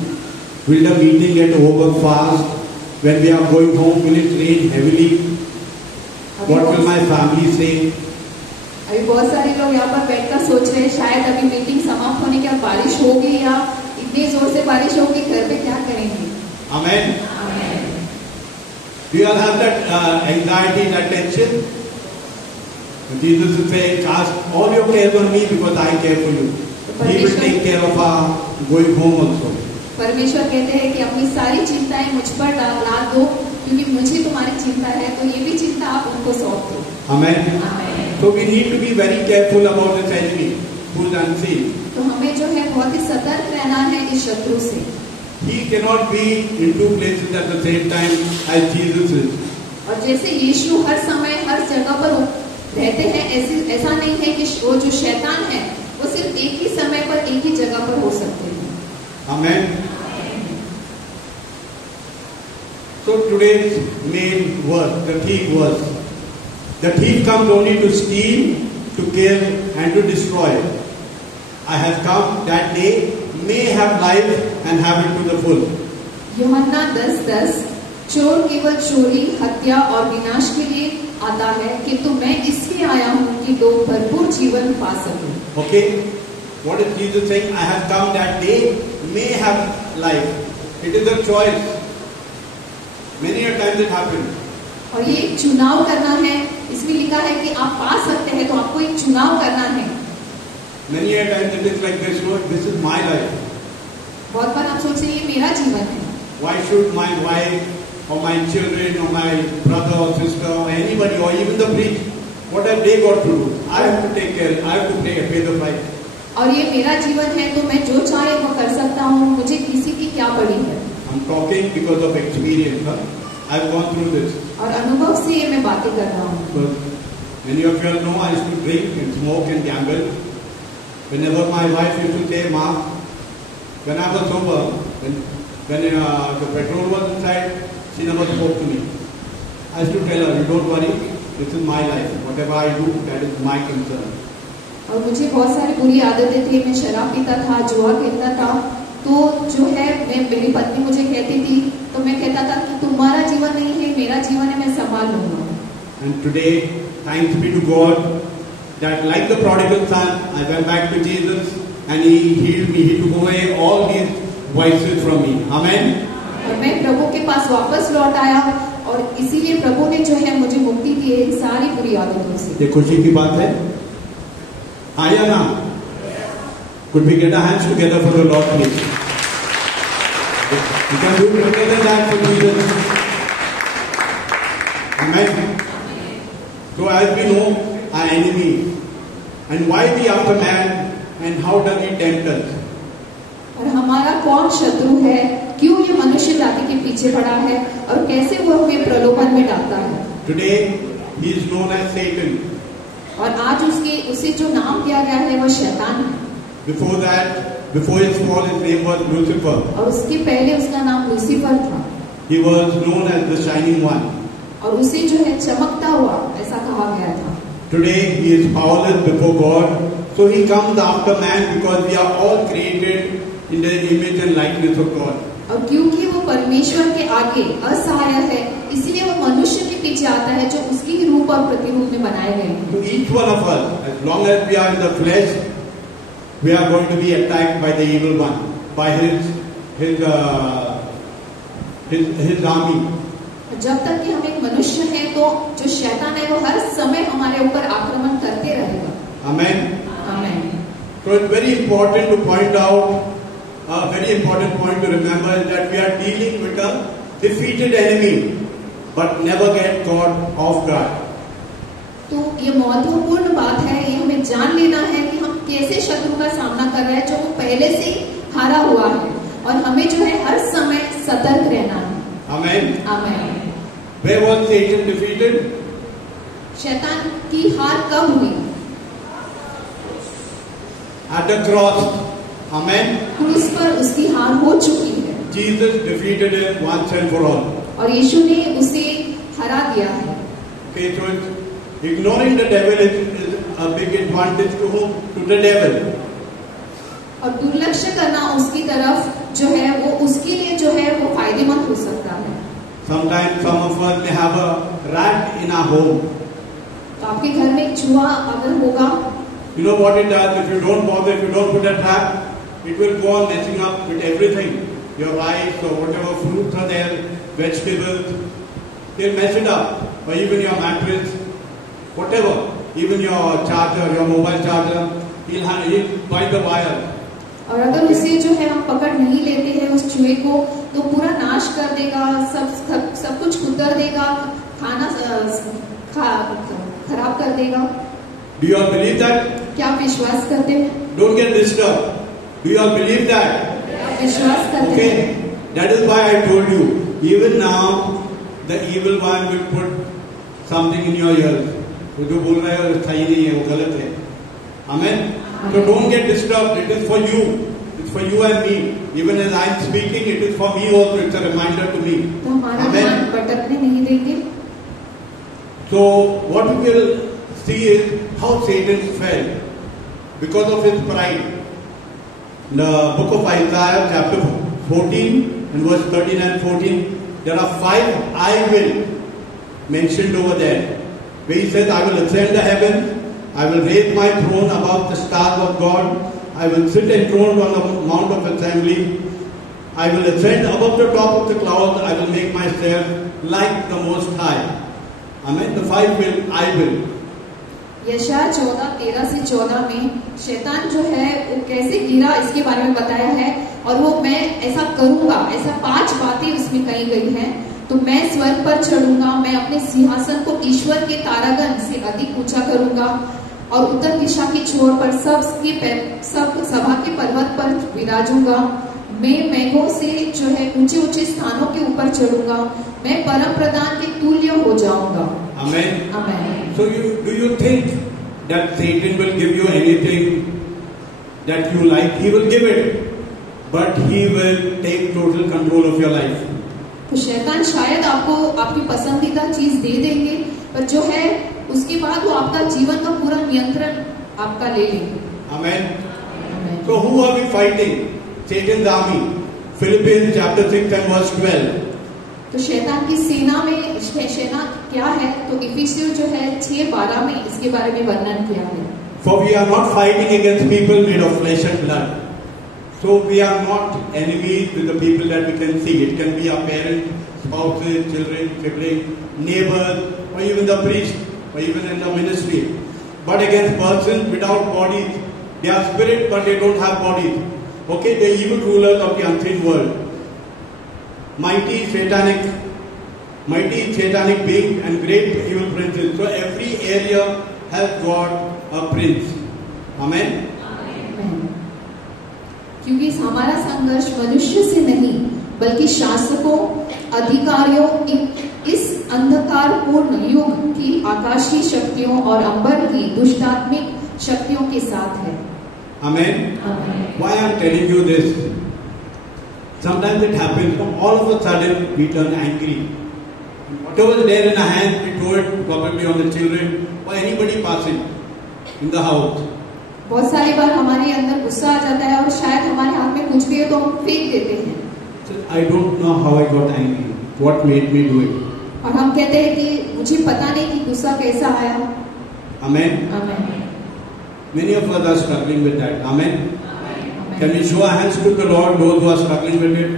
will the meeting get over fast? When we are going home, will it rain heavily? What will my family say? अभी बहुत सारे लोग यहाँ पर बैठकर सोच रहे हैं शायद अभी मीटिंग समाप्त होने के बाद बारिश होगी या इतनी जोर से बारिश होगी, घर पे क्या करेंगे. Amen. आमीन. Do you all have that anxiety, that tension? Jesus is saying, cast all your cares on me because I care for you. He will take care of our going home also. परमेश्वर कहते हैं कि अपनी सारी चिंताएं मुझ पर लाद दो क्योंकि मुझे तुम्हारी चिंता है, तो ये भी चिंता आप उनको सौंप दो. Amen. आमीन. So we need to be very careful about this enemy who is unseen. तो हमें जो है बहुत ही सतर्क रहना है इस शत्रु से. he cannot be in two places at the same time as Jesus is. और जैसे यीशु हर समय हर जगह पर रहते हैं, ऐसा नहीं है कि वो जो शैतान है वो सिर्फ एक ही समय पर एक ही जगह पर हो सकते हैं. Amen. So today's main verse, the thief verse. The thief comes only to steal, to kill and to destroy. I have come that they may have life and have it to the full. यूहन्ना 10:10 चोर केवल चोरी, हत्या और विनाश के लिए आता है, किंतु मैं इसलिए आया हूँ कि लोग भरपूर जीवन पा सकें. Okay? What is Jesus saying? I have come that they may have life. It is a choice. Many a times it happens. और ये एक चुनाव करना है, इसमें लिखा है कि आप पा सकते हैं, तो आपको एक चुनाव करना है. Many a times it is like this, Lord, this is my life. बहुत बार आप सोचते हैं ये मेरा जीवन है. Why should my wife or my children or my brother or sister or anybody or even the priest, what have they got to do? I have to take care, I have to pay the price. और ये मेरा जीवन है, तो मैं जो चाहे वो कर सकता हूँ, मुझे किसी की क्या पड़ी है. I'm talking because of experience. Huh? I've gone through this. और अनुभव से ये मैं बातें कर रहा हूँ. Because many of you all know I used to drink and smoke and gamble. Whenever my wife used to say, "Ma," when I was sober, when the petrol was inside, she never spoke to me. I used to tell her, "You don't worry, this is my life. Whatever I do, that is my concern." और मुझे बहुत सारी बुरी आदतें थी. मैं शराब पीता था, जुआ खेलता था. तो जो है, मेरी पत्नी मुझे कहती थी, तो मैं कहता था कि तुम्हारा जीवन नहीं है, मेरा जीवन है, मैं संभाल लूंगा. And today, thanks be to God, that like the prodigal son, I went back to Jesus and He healed me. He took away all these vices from me. Amen. और मैं प्रभु के पास वापस लौट आया, और इसीलिए प्रभु ने जो है मुझे मुक्ति दी है इन सारी बुरी आदतों से. ये खुशी की बात है. आया ना? Could we get our hands together for the Lord, please? We can do together that for Jesus. Amen. So as we know, our enemy, and why we after man, and how does he tempt us? और हमारा कौन शत्रु है, क्यों ये मनुष्य जाति के पीछे पड़ा है, और कैसे वो हमें प्रलोभन में डालता है. Today he is known as Satan. और आज उसे जो नाम दिया गया है वो शैतान है. Before that, before his fall, his name was Lucifer. और उसके पहले उसका नाम लूसीफर था. He was known as the shining one. और उसे जो है चमकता हुआ ऐसा कहा गया था. Today he is powerless before God. So he comes after man because we are all created in the image and likeness of God. और क्योंकि वो परमेश्वर के आगे असहाय है, इसलिए वो मनुष्य के पीछे आता है जो उसकी ही रूप और प्रतिरूप में बनाए गए हैं. To each one of us, as long as we are in the flesh, we are going to be attacked by the evil one, by his army. जब तक कि हम एक मनुष्य हैं, तो जो शैतान है वो हर समय हमारे ऊपर आक्रमण करते रहेगा. Amen. आमीन. So it's very important to point out, a very important point to remember is that we are dealing with a defeated enemy, but never get caught off guard. तो ये महत्वपूर्ण बात है, ये हमें जान लेना है कि हम कैसे शत्रु का सामना कर रहे हैं, जो पहले से ही हारा हुआ है, और हमें जो है हर समय सतर्क रहना है. Amen. आमीन. Where was Satan defeated? शैतान की हार कब हुई? At the cross. Amen. क्रूस पर उसकी हार हो चुकी है. Jesus defeated him once and for all. और यीशु ने उसे हरा दिया है. Okay, so ignoring the devil is a big advantage to whom? To the devil. और दुर्लक्ष्य करना उसकी तरफ जो है वो उसके लिए जो है वो फायदेमंद हो सकता है. Sometimes some of us may have a rat in our home. तो आपके घर में एक चूहा अगर होगा, You know what it does? If you don't bother, if you don't put a trap, it will go on messing up with everything. Your rice or whatever fruits are there, vegetables, they'll mess it up. Or even your mattress, whatever. Even your charger, your mobile charger, he'll bite the wire. और अगर उसे जो है हम पकड़ नहीं लेते हैं उस चूहे को, तो पूरा नाश कर देगा, सब कुछ कुतर देगा, खाना खराब कर देगा. Do you all believe that? क्या आप विश्वास करते हैं? Don't get disturbed. Do you all believe that? आप विश्वास करते Okay. हैं? That is why I told you, even now, the evil one will put something in your ears. वो जो बोल रहा है वो सही नहीं है, वो गलत है. Amen. So don't get disturbed. It is for you. It's for you and me. Even as I am speaking, it is for me also. It's a reminder to me. तो हमारा ध्यान भटकने नहीं देंगे. So what we will see is how Satan fell because of his pride. In the book of Isaiah, chapter 14 and verse 13 and 14, there are 5 "I will" mentioned over there. Where he says, "I will ascend the heavens, I will raise my throne above the stars of God, I will sit enthroned on the mount of assembly, I will ascend above the top of the clouds, I will make myself like the Most High." Amen. The 5 will, I will. यशायाह 14:13 से 14 में शैतान जो है वो कैसे गिरा इसके बारे में बताया है. और वो मैं ऐसा करूंगा, ऐसा 5 बातें उसमें कही गई हैं. तो मैं स्वर्ग पर चढ़ूंगा, मैं अपने सिंहासन को ईश्वर के तारागण से अधिक ऊंचा करूंगा और उत्तर दिशा की छोर पर सब सभा के पर्वत पर विराजूंगा. मैं मेघों से जो है ऊंचे ऊंचे स्थानों के ऊपर चढ़ूंगा, मैं परम प्रधान के तुल्य हो जाऊंगा. Amen. Amen. So do you think that Satan will give you anything that you like? He will give it, but he will take total control of your life. तो शैतान शायद आपको आपकी पसंदीदा चीज दे देंगे, पर जो है उसके बाद वो आपका जीवन का पूरा नियंत्रण आपका ले लेंगे. Amen. So who are we fighting? Satan's army. Philippians chapter 6 and verse 12. तो शैतान की सेना में सेना क्या है? तो इफिसियों जो है 6:12 में इसके बारे में वर्णन किया है. For we are not fighting against people made of flesh and blood. So we are not enemies with the people that we can see. It can be our parents, spouses, children, siblings, neighbors, or even the priest, or even in the ministry. But against persons without bodies. They are spirit, but they don't have bodies. Okay, the evil rulers of the unseen world. Mighty satanic beings and great evil princes. So every area has got a prince. Amen. क्योंकि हमारा संघर्ष मनुष्य से नहीं बल्कि शासकों, अधिकारियों, इस अंधकारपूर्ण युग की आकाशीय शक्तियों और अंबर की दुष्टात्मिक शक्तियों के साथ है. Amen. Why I am telling you this? Sometimes it happens, all of a sudden we turn angry. Whatever is there in our hands, we throw it probably on the children or anybody passing in the house. बहुत सारी बार हमारे अंदर गुस्सा आ जाता है और शायद हमारे हाथ में कुछ भी है तो हम फेंक देते हैं. So, I don't know how I got angry. What made me do it? और हम कहते हैं कि मुझे पता नहीं कि गुस्सा कैसा आया. Amen. Amen. Many of us are struggling with that. Amen. Can we show our hands to the Lord, those who are struggling with it?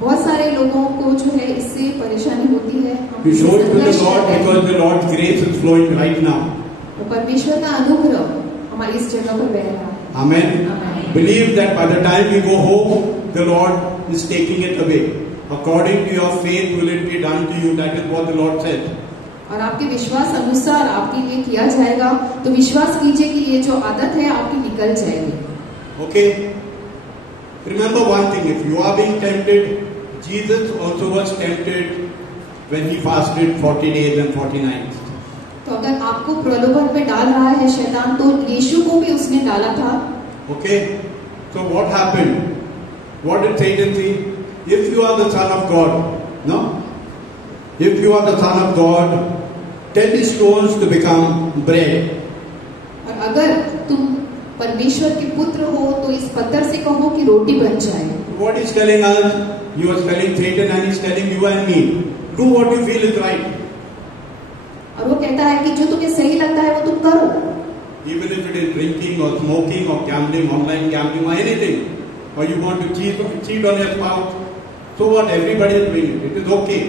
बहुत सारे लोगों को जो है इससे परेशानी होती है. We show it to the Lord because the Lord's grace is flowing right now. तो परमेश्वर का अनुग्रह हमारी इस जगह पर बह रहा है. Amen. Believe that by the time we go home, the Lord is taking it away. According to your faith will it be done to you. That is what the Lord said. और आपके विश्वास अनुसार आपके लिए किया जाएगा. तो विश्वास कीजिए कि ये जो आदत है आपकी निकल जाएगी. Okay. Remember one thing. If you are being tempted, Jesus also was tempted when he fasted 40 days and 40 nights. तो अगर आपको प्रलोभन में डाल रहा है शैतान, तो यीशु को भी उसने डाला था. Okay. So what happened? What did Satan say? If you are the Son of God, no? If you are the Son of God, tell the stones to become bread. और अगर तुम परमेश्वर के पुत्र हो तो इस पत्थर से कहो कि रोटी बन जाए. What he's telling us, he was telling Satan and he's telling you and me. Do what you feel is right. और वो कहता है कि जो तुम्हें सही लगता है वो तुम करो. Even if it is drinking or smoking or gambling, online gambling or anything, or you want to cheat on your spouse, so what? Everybody is doing it. It is okay.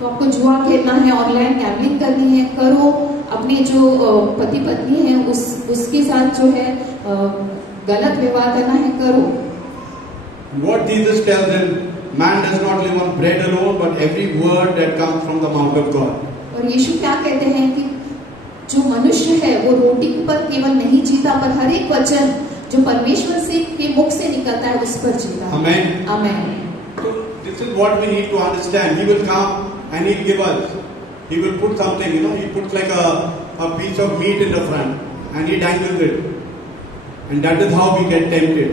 तो आपको जुआ खेलना है, ऑनलाइन गैम्बलिंग करनी है, करो. अपने जो पति पत्नी है उसके साथ जो है गलत व्यवहार करना है, करो. What Jesus tells him, man does not live on bread alone, but every word that comes from the mouth of God. और यीशु क्या कहते हैं कि जो मनुष्य है वो रोटी पर केवल नहीं जीता, पर हर एक वचन जो परमेश्वर से के मुख से निकलता है उस पर जीता. Amen. Amen. So this is what we need to understand. He will come and he'll give us. He will put something, he puts like a piece of meat in the front and he dangles it. And that is how we get tempted.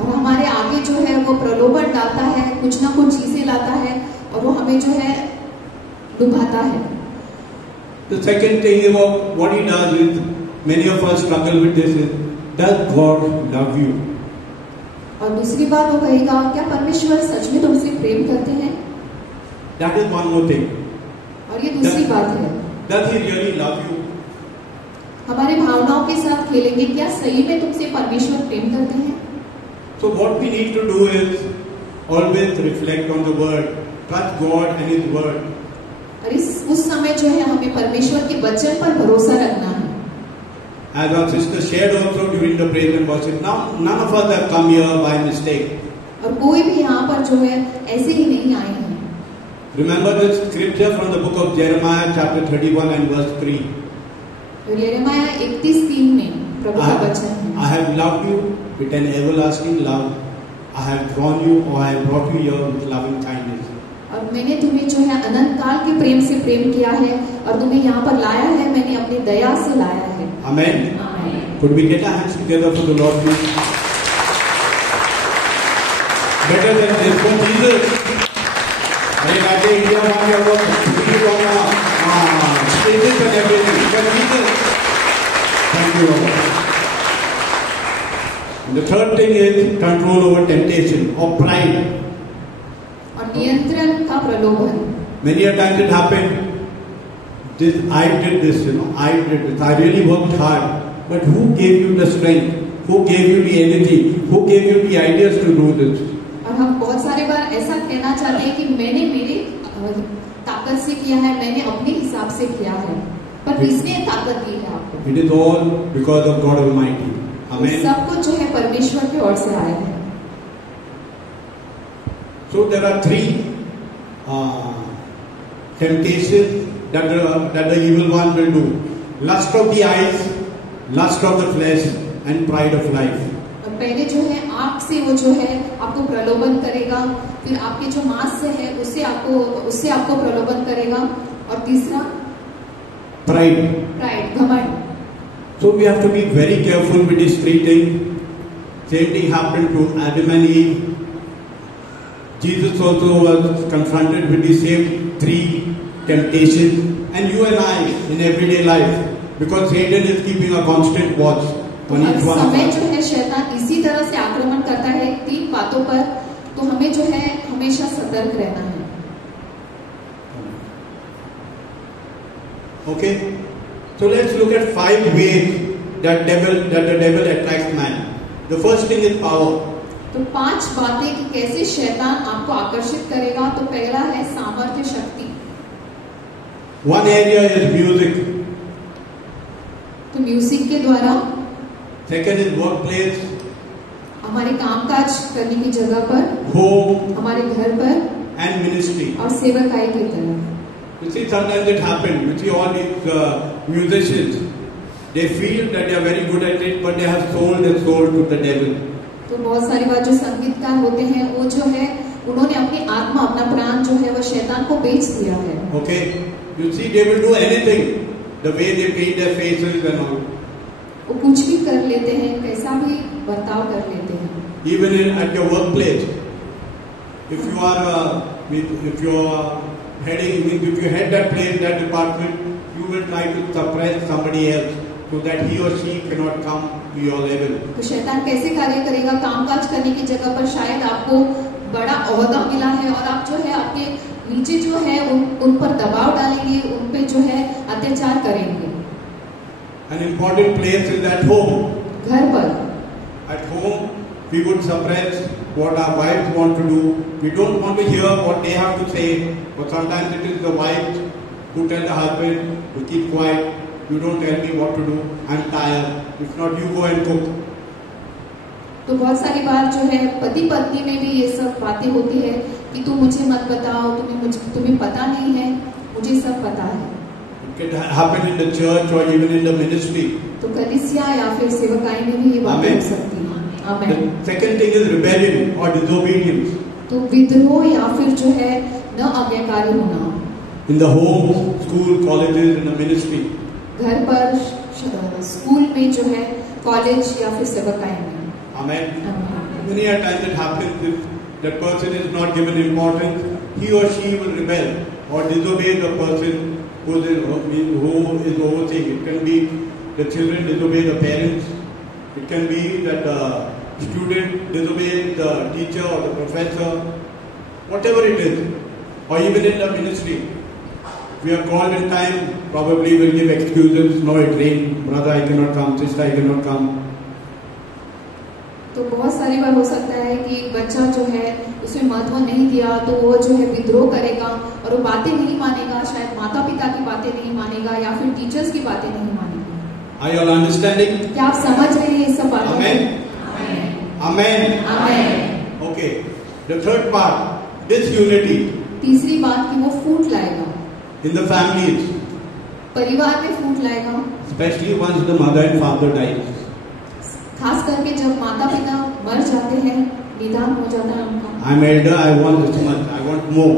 और हमारे आगे जो है वो प्रलोभन डालता है, कुछ ना कुछ चीजें लाता है और वो हमें जो है डुबाता है. The second thing about what he does is, many of us struggle with this is, does God love you? और दूसरी बात वो कहेगा, क्या परमेश्वर सच में तुमसे प्रेम करते हैं? That is one more thing. और ये दूसरी बात है. Does he really love you? हमारे भावनाओं के साथ खेलेंगे, क्या सही में तुमसे परमेश्वर प्रेम करते हैं? So what we need to do is always reflect on the word, trust God and His word. और उस समय जो है हमें परमेश्वर के वचन पर भरोसा रखना है. As our sister shared also during the praise and worship, now none of us have come here by mistake. और कोई भी यहाँ पर जो है ऐसे ही नहीं आए हैं. Remember this scripture from the book of Jeremiah chapter 31 and verse 3. यिर्मयाह 31:3 में प्रभु का वचन है. I have loved you with an everlasting love. I have drawn you, or I have brought you here with loving kindness. और मैंने तुम्हें जो है अनंत काल के प्रेम से प्रेम किया है और तुम्हें यहाँ पर लाया है, मैंने अपनी दया से लाया है. Amen. Amen. Could we get our hands together for the Lord, please? Better than this for Jesus. अरे राजे इंडिया में हम लोग stages and everything. For Jesus. Thank you, Lord. And the third thing is control over temptation or pride. और नियंत्रण का प्रलोभन. Many a times it happened. I did this, I did this. I really worked hard. But who gave you the strength? Who gave you the energy? Who gave you the ideas to do this? और हम बहुत सारे बार ऐसा कहना चाहते हैं कि मैंने मेरी ताकत से किया है, मैंने अपने हिसाब से किया है. पर किसने ताकत दी है आपको? It is all because of God Almighty. Amen. सब कुछ जो है परमेश्वर की ओर से आया है. So there are three temptations that the evil one will do: lust of the eyes, lust of the flesh, and pride of life. और पहले जो है आँख से वो जो है आपको प्रलोभन करेगा, फिर आपके जो मांस से है उससे आपको प्रलोभन करेगा, और तीसरा Pride. घमंड. So we have to be very careful with these three things. Same thing happened to Adam and Eve. Jesus also was confronted with the same three temptations, and you and I in everyday life, because Satan is keeping a constant watch on each one of समय us. जो है शैतान इसी तरह से आक्रमण करता है तीन बातों पर, तो हमें जो है हमेशा सतर्क रहना है. Okay, so let's look at 5 ways that the devil attracts man. The first thing is power. तो 5 बातें कि कैसे शैतान आपको आकर्षित करेगा. तो पहला है सामर्थ्य, शक्ति. One area is music. तो म्यूजिक के द्वारा. Second is workplace. हमारे कामकाज करने की जगह पर, home, हमारे घर पर, and ministry. और सेवकाई की तरफ. You see, sometimes it happens. You see all these musicians, they feel that they are very good at it, but they have sold their soul to the devil. तो बहुत सारी बार जो संगीतकार होते हैं वो जो है उन्होंने अपनी आत्मा, अपना प्राण जो है वो शैतान को बेच दिया है. Okay, you see, they will do anything. The way they paint their faces and all. वो कुछ भी कर लेते हैं, कैसा भी बर्ताव कर लेते हैं. Even at your workplace, if you are heading, if you head that place, that department, you will try to suppress somebody else so that he or she cannot come to your level. तो शैतान कैसे कार्य करेगा? कामकाज करने की जगह पर शायद आपको बड़ा ओहदा मिला है और आप जो है आपके नीचे जो है उन पर दबाव डालेंगे, उन पे जो है अत्याचार करेंगे. An important place is at home. घर पर. At home, we would suppress what our wives want to do. We don't want to hear what they have to say. But sometimes it is the wife who tell the husband to keep quiet. You don't tell me what to do. I'm tired. If not, you go and cook. तो बहुत सारी बार जो है पति पत्नी में भी ये सब बातें होती है कि तुम मुझे मत बताओ, तुम्हें पता नहीं है, मुझे सब पता है. It can happen in the church or even in the ministry. तो कलीसिया या फिर सेवकाई में भी ये बातें हो सकती हैं. The second thing is rebellion or disobedience. तो विद्रोह या फिर जो है न आज्ञाकारी होना, in the home, school, colleges, in the ministry. घर पर, स्कूल में जो है, कॉलेज या फिर सेवकाई में. Amen. Many a times it happens if that person is not given importance, he or she will rebel or disobey the person who is overseeing. It can be the children disobey the parents. It can be that the student disobey the teacher or the professor. Whatever it is, or even in the ministry, we are called in time. Probably we'll give excuses. No, it rained. Brother, I cannot come. Sister, I cannot come. तो बहुत सारी बार हो सकता है कि एक बच्चा जो है उसमें महत्व नहीं दिया तो वो जो है विद्रोह करेगा और वो बातें नहीं मानेगा, शायद माता पिता की बातें नहीं मानेगा या फिर टीचर्स की बातें नहीं मानेगा. Are you all understanding? क्या आप समझ रहे हैं इस सब बातों को? Amen. Amen. Amen. Okay. The third part, disunity तीसरी बात कि वो फूट लाएगा, in the families, परिवार में फूट लाएगा, especially once the mother and father dies. खास करके जब माता पिता मर जाते हैं, निधन हो जाता है उनका. I'm elder. I want this much. I want more.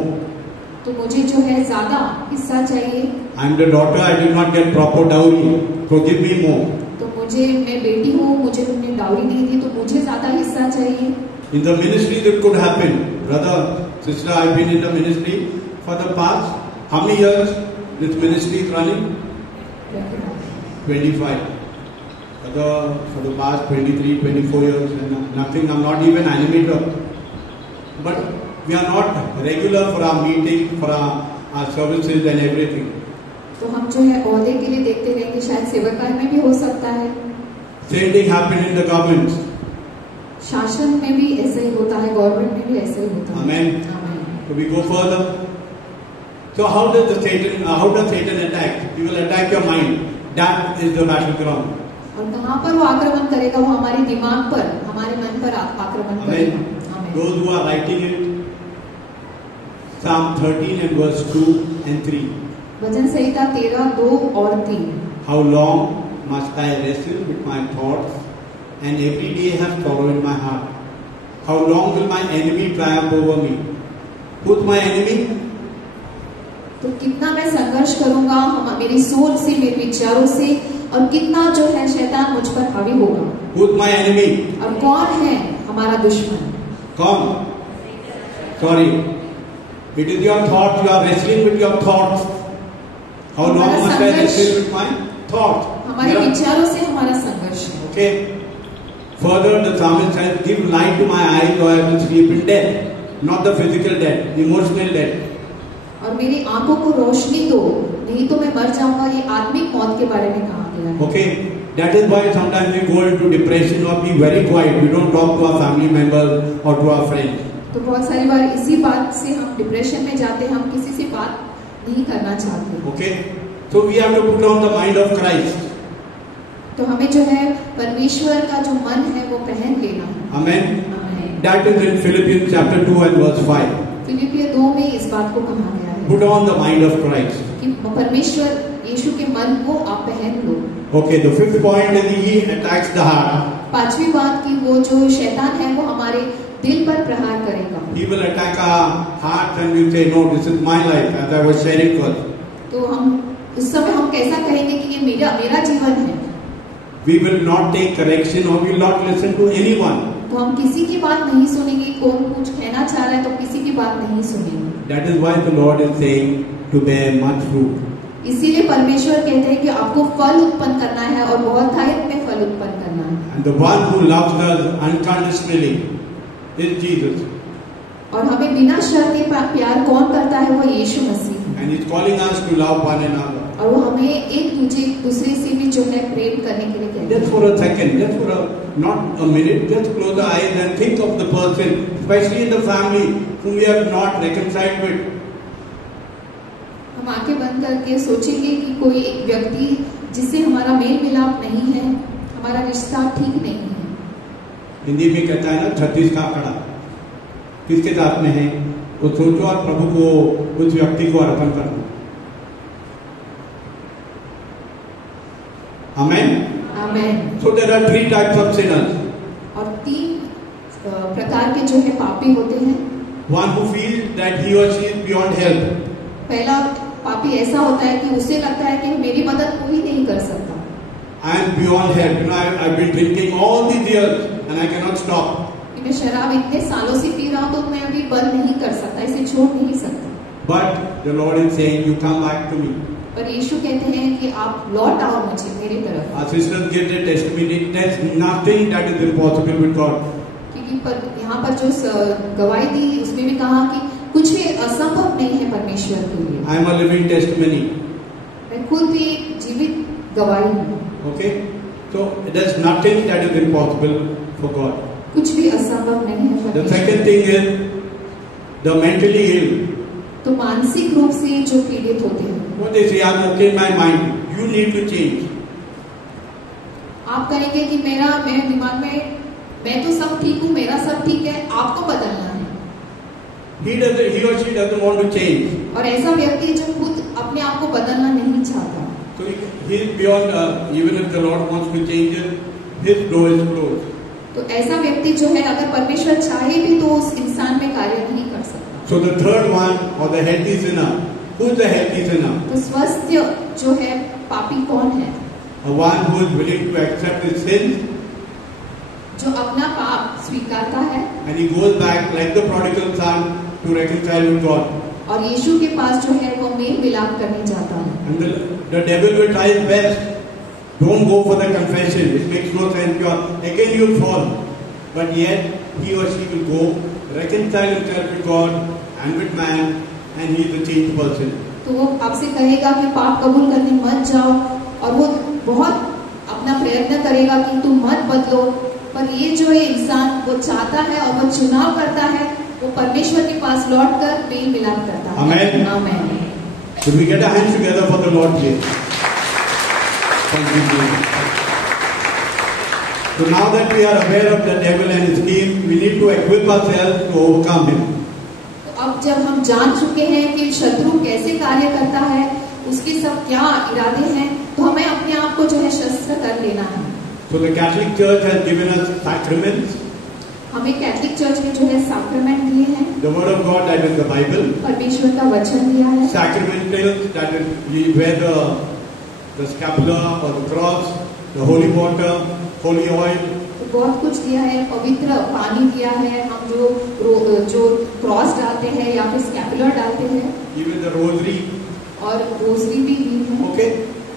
तो मुझे जो है ज्यादा हिस्सा चाहिए. I'm the daughter. I did not get proper dowry. So give me more. तो मैं बेटी हूँ, मुझे तुमने डाउरी नहीं दी तो मुझे ज्यादा हिस्सा चाहिए. In the ministry, that could happen. Brother, sister, I've been in the ministry for the past how many years? This ministry is running 25. For the past 23, 24 years, and nothing. I'm not even animator. But we are not regular for our meeting, for our services and everything. तो हम जो है ओहदे के लिए देखते रहेंगे, शायद सेवकाई में भी हो सकता है. Same thing happened in the government. शासन में भी ऐसे ही होता है, गवर्नमेंट में भी ऐसे ही होता है. Amen. So we go further. So how does Satan attack? He will attack your mind. That is the battleground. और कहाँ पर वो आक्रमण करेगा? वो हमारे दिमाग पर, हमारे मन पर आक्रमण करेगा. Those who are writing it, Psalm 13 and verse 2 and 3. वचन संहिता 13, 2 और 3. How long must I wrestle with my thoughts, and every day have sorrow in my heart? How long will my enemy triumph over me? Who's my enemy? तो कितना मैं संघर्ष करूंगा मेरी सोच से, मेरे विचारों से, और कितना जो है शैतान मुझ पर हावी होगा. Who's my enemy? और कौन है हमारा दुश्मन? कौन? Sorry, it is your thoughts. You are wrestling with your thoughts. How long must I wrestle with my thoughts? हमारे विचारों से हमारा संघर्ष है. Okay. Further, the psalmist says, "Give light to my eyes, or I will sleep in death." Not the physical death, the emotional death. और मेरी आंखों को रोशनी दो, नहीं तो मैं मर जाऊंगा. ये आत्मिक मौत के बारे में कहा गया है. Okay, that is why sometimes we go into depression or be very quiet. We don't talk to our family members or to our friends. तो बहुत सारी बार इसी बात से हम डिप्रेशन में जाते हैं, हम किसी से बात नहीं करना चाहते. Okay, so we have to put on the mind of Christ. तो हमें जो है परमेश्वर का जो मन है वो पहन लेना है. Amen. Amen. That is in Philippians chapter 2 and verse 5. फिलिपियों 2 में इस बात को कहा गया है Put on the mind of Christ. कि परमेश्वर यीशु के मन को आप पहन लो. Okay, the fifth point is he attacks the heart. पांचवी बात कि वो जो शैतान है वो हमारे दिल पर प्रहार करेगा. He will attack our heart and we say, no, this is my life, as I was sharing first. तो हम उस समय हम कैसा कहेंगे कि ये मेरा जीवन है. We will not take correction or we will not listen to anyone. तो हम किसी की बात नहीं सुनेंगे. कौन कुछ कहना चाह रहा है तो किसी की बात नहीं सुनेंगे. That is why the Lord is saying to bear much fruit. इसीलिए परमेश्वर कहते हैं कि आपको फल उत्पन्न करना है और बहुत धायक में फल उत्पन्न करना है. And the one who loves us unconditionally is Jesus. और हमें बिना शर्त के प्यार कौन करता है? वो यीशु मसीह. And He's calling us to love one another. और वो हमें एक दूसरे से भी जो है प्रेम करने के लिए कहते हैं. Just for a second, just for not a minute, just close the eyes and think of the person, especially in the family, whom we have not reconciled with. हम आंखें बंद करके सोचेंगे कि कोई एक व्यक्ति जिससे हमारा मेल मिलाप नहीं है, हमारा रिश्ता ठीक नहीं है. हिंदी में कहता है ना 36 का आंकड़ा किसके साथ में है, वो सोचो और प्रभु को उस व्यक्ति को अर्पण करना. Amen. Amen. So there are 3 types of sinners. और 3 प्रकार के जो है पापी होते हैं. one who feels that he or she is beyond help. पहला पापी ऐसा होता है कि उसे लगता है कि मेरी मदद कोई नहीं कर सकता। I am beyond help. You know, I've been drinking all these years and I cannot stop. मैं शराब इतने सालों से पी रहा हूँ तो मैं अभी बंद नहीं कर सकता, इसे छोड़ नहीं सकता। But the Lord is saying, you come back to me. पर यीशु कहते हैं कि आप लौट आओ मुझे, मेरी तरफ। Our sisters give their testimony. There's nothing that is impossible with God. क्योंकि पर यहाँ पर जो गवाही दी उसमें भी कहा कि कुछ भी असंभव नहीं है परमेश्वर के लिए। I am a living testimony. मैं खुद भी एक जीवित गवाही हूँ। Okay? So there's nothing that is impossible for God. कुछ भी असंभव नहीं है The परमेश्वर। second thing is the mentally ill. तो मानसिक रूप से जो पीड़ित होते हैं, What they say, I'm okay in my mind. You need to change. आप कहेंगे कि मेरे दिमाग में मैं तो सब ठीक हूँ, मेरा सब ठीक है, आपको बदलना है। He or she doesn't want to change. और ऐसा व्यक्ति जो खुद अपने आप को बदलना नहीं चाहता, So he is beyond, even if the Lord wants to change it, his door is closed. तो ऐसा व्यक्ति जो है अगर परमेश्वर चाहे भी तो उस इंसान में कार्य नहीं कर सकता। So the third one, or the healthy sinner. Who is the healthy sinner? तो स्वस्थ जो है पापी कौन है? One who is willing to accept his sins जो अपना पाप स्वीकारता है and he goes back like the prodigal son to reconcile with God. और यीशु के पास जो है वो मेल मिलाप करने जाता है। And the devil will try his best. Don't go for the confession. It makes no sense. Again you will fall. But yet he or she will go, reconcile himself with God and with man, and he is a changed person. तो वो आपसे कहेगा कि पाप कबूल करने मत जाओ, और वो बहुत अपना प्रयत्न करेगा कि तुम मत बदलो, पर ये जो है इंसान वो चाहता है और वो चुनाव करता है, वो परमेश्वर के पास लौटकर मेल मिलाप करता है। Amen. आमीन। Should we get our hands together for the Lord, please? Thank you, Jesus. So now that we are aware of the devil and his scheme, we need to equip ourselves to overcome him. तो अब जब हम जान चुके हैं कि शत्रु कैसे कार्य करता है, उसके सब क्या इरादे हैं, तो हमें अपने आप को जो है शस्त्र कर लेना है। So the Catholic Church has given us sacraments. हमें कैथलिक चर्च ने जो है सैक्रामेंट दिए हैं, The Word of God, that is the Bible. परमेश्वर का वचन दिया है। Sacramentals, that is we wear the scapular or the cross, the holy water, holy oil. तो बहुत कुछ दिया है, पवित्र पानी दिया है, हम जो क्रॉस डालते हैं या फिर स्कैपुलर डालते हैं, Even the rosary. और रोजरी भी दी है। Okay,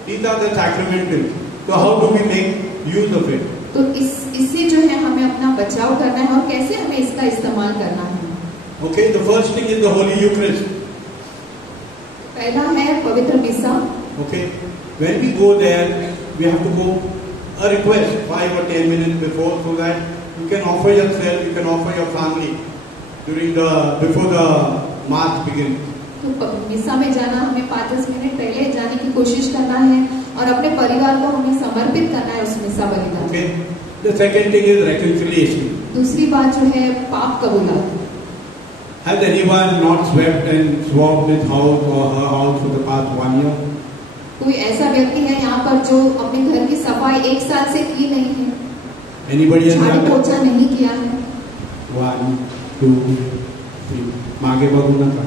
these are the sacramentals. So how do we make use of it? तो इससे जो है हमें अपना बचाव करना है और कैसे हमें इसका इस्तेमाल करना है। Okay, the first thing is the Holy Eucharist. पहला है पवित्र मिसा। Okay, when we go there, we have to go a request 5 or 10 minutes before, so that you can offer yourself, you can offer your family before the mass begins. तो मिसा में जाना हमें 5-10 minute पहले जाने की कोशिश करना है और अपने परिवार को हमें समर्पित करना है उस मिसा बलिदान। Okay, the second thing is reconciliation. दूसरी बात जो है पाप कबूलात। Has anyone not swept and swabbed his house or her house for the past 1 year? कोई ऐसा व्यक्ति है यहाँ पर जो अपने घर की सफाई 1 साल से की नहीं है, Anybody has झाड़ू done that? पोछा नहीं किया है। 1, 2, 3. मागे बघू नका.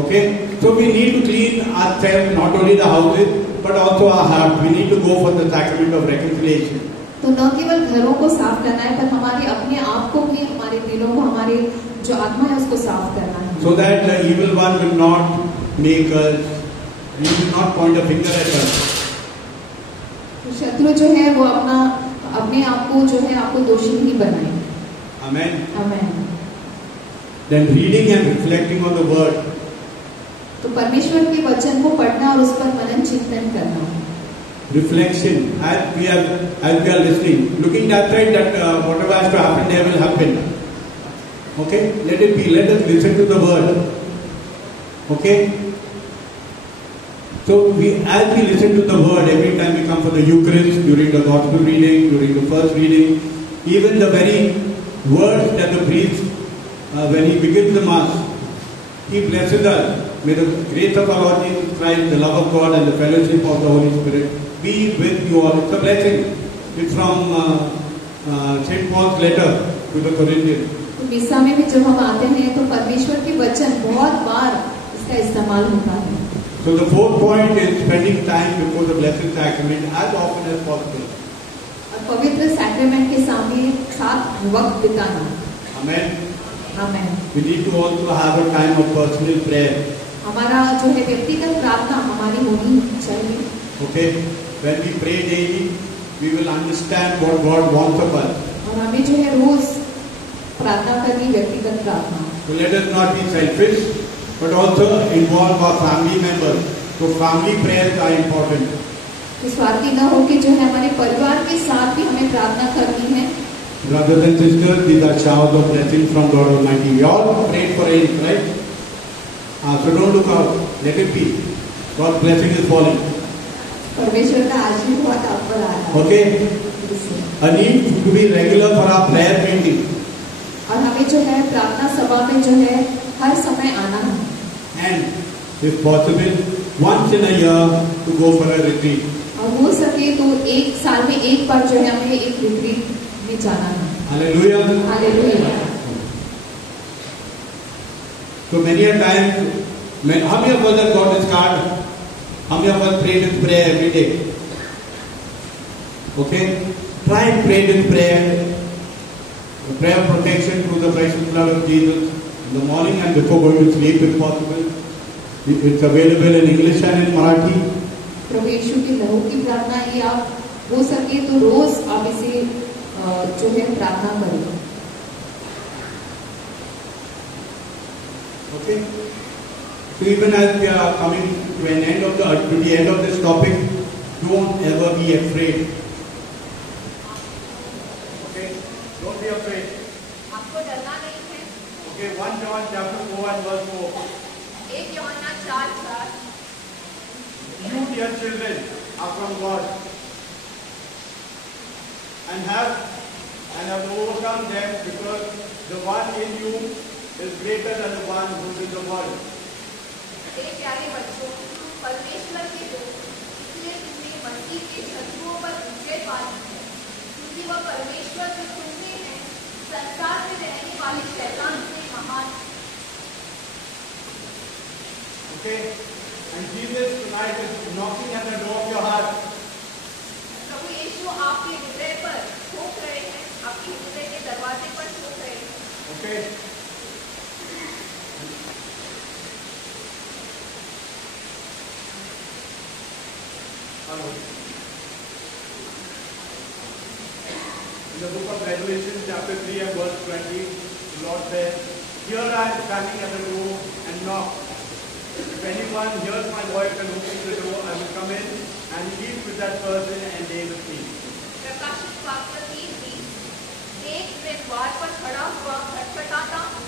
Okay, so we need to clean ourselves, not only the houses, but also our heart. We need to go for the sacrament of reconciliation. तो न केवल घरों को साफ करना है, पर हमारे अपने आप को भी, हमारे दिलों को, हमारे जो आत्मा है उसको साफ करना है। So that the evil one will not make us, he will not point a finger at us. तो शत्रु जो है वो अपने आप को जो है आपको दोषी नहीं बनाए। Amen. आमीन। Then reading and reflecting on the word. तो परमेश्वर के वचन को पढ़ना और उस पर मनन चिंतन करना। Reflection, as we are listening, looking that side, that whatever has to happen there will happen. Okay, let it be. Let us listen to the word. Okay. So as we listen to the word, every time we come for the Eucharist, during the gospel reading, during the first reading, even the very words that the priest, when he begins the mass, he blesses us. May the grace of our Lord Jesus Christ, the love of God, and the fellowship of the Holy Spirit be with you all. It's a blessing. It's from St. Paul's letter to the Corinthians. तो मिसा में भी जब हम आते हैं तो परमेश्वर के वचन बहुत बार इसका इस्तेमाल होता है। So the fourth point is spending time before the Blessed Sacrament as often as possible. और पवित्र सैक्रेमेंट के साथ वक्त बिताना। Amen. Amen. We need to also have a time of personal prayer. हमारा जो है व्यक्तिगत प्रार्थना हमारी होनी चाहिए। Okay. When we pray daily, we will understand what God wants of us. और हमें जो है रोज प्रार्थना करनी, व्यक्तिगत प्रार्थना। So let us not be selfish, but also involve our family members. So family prayers are important. तो स्वार्थी न हो कि जो है हमारे परिवार के साथ भी हमें प्रार्थना करनी है। Brothers and sisters, these are showers of blessing from God Almighty. We all prayed for rain, right? So don't look out. Let it be. God's blessing is falling. परमेश्वर का आशीर्वाद आप पर आ रहा है। Okay. A need to be regular for our prayer meeting. और हमें जो है प्रार्थना सभा में जो है हर समय आना है। And if possible, once in a year to go for a retreat. और हो सके तो एक साल में एक बार जो है हमें एक रिट्रीट में जाना है। Hallelujah. Hallelujah. So many a time, how many of us have got this card? How many of us pray this prayer every day? Okay? Try and pray this prayer. The prayer of protection through the precious blood of Jesus in the morning and before going to sleep if possible. It's available in English and in Marathi. प्रभु यीशु की लहू की प्रार्थना ये आप हो सके तो रोज आप इसे जो है प्रार्थना करें। Okay? So even as we are coming to the end of this topic, don't ever be afraid. Okay? Don't be afraid. आपको डरना नहीं है। Okay, 1 John chapter 4 and verse 4. 1 यूहन्ना 4:4 You, dear children, are from God and have overcome them, because the one in you is greater than the one who is in the world. मेरे प्यारे बच्चों, परमेश्वर के दो, इसलिए तुमने मसीह के शत्रुओं पर विजय पानी है, क्योंकि वह परमेश्वर जो तुमने हैं संसार में रहने वाले शैतान से महान। Okay? And Jesus tonight is knocking at the door of your heart. प्रभु यीशु आपके हृदय पर ठोक रहे हैं, आपके हृदय के दरवाजे पर ठोक रहे हैं। Okay? Hello. In the book of Revelation, chapter 3 and verse 20, the Lord says, "Here I am standing at the door and knock. If anyone hears my voice and opens the door, I will come in and eat with that person and they with me." प्रकाशित वाक्य 3:20 देख मैं द्वार पर खड़ा हुआ खटखटाता हूँ,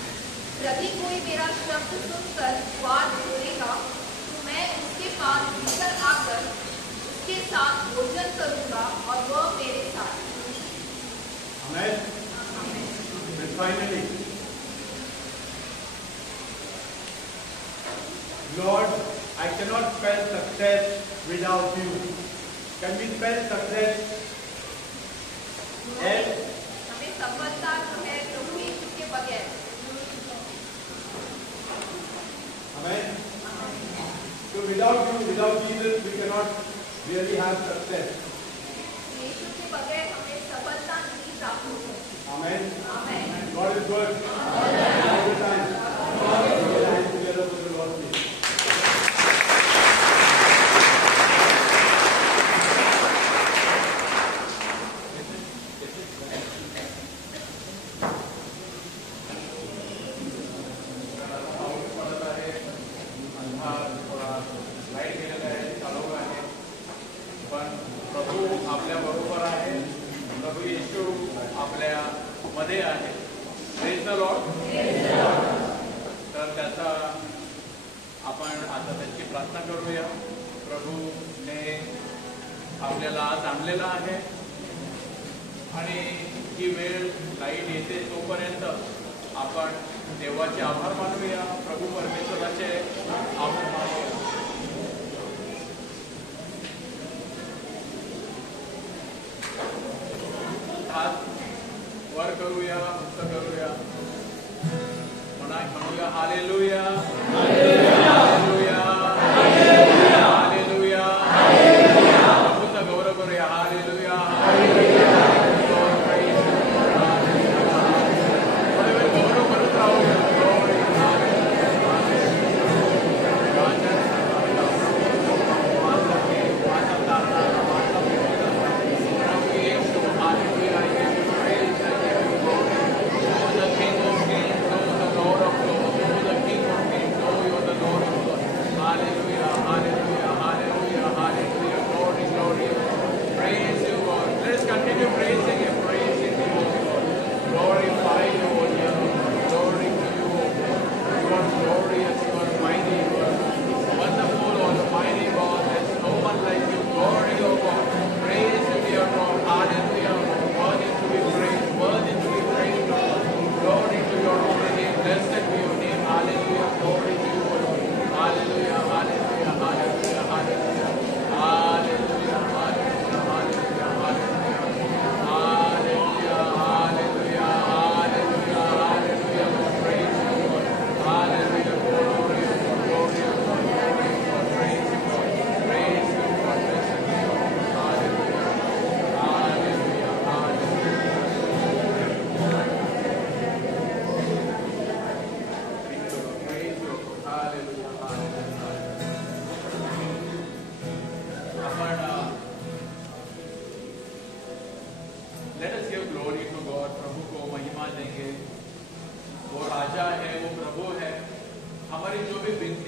यदि कोई मेरा शब्द सुनकर द्वार खोलेगा तो मैं उसके पास भीतर आकर उसके साथ भोजन करूंगा और वह मेरे साथ। Amen. And finally, Lord, I cannot spell success without you. Can we spell success? हमें सफलता जो है प्रभु यीशु के बगैर। Amen. So without you, without Jesus, we cannot really have success. यीशु के बगैर हमें सफलता नहीं प्राप्त हो सकती। Amen. Amen. God is good. All the time. Put your hands together for the Lord, please. आपल्याला आज आणलेला आहे आणि ही वेळ लाईट येते तोपर्यंत आपण देवाचे आभार मानूया, प्रभू परमेश्वराचे आभार मानूया. हात वर करूया, मुक्त करूया.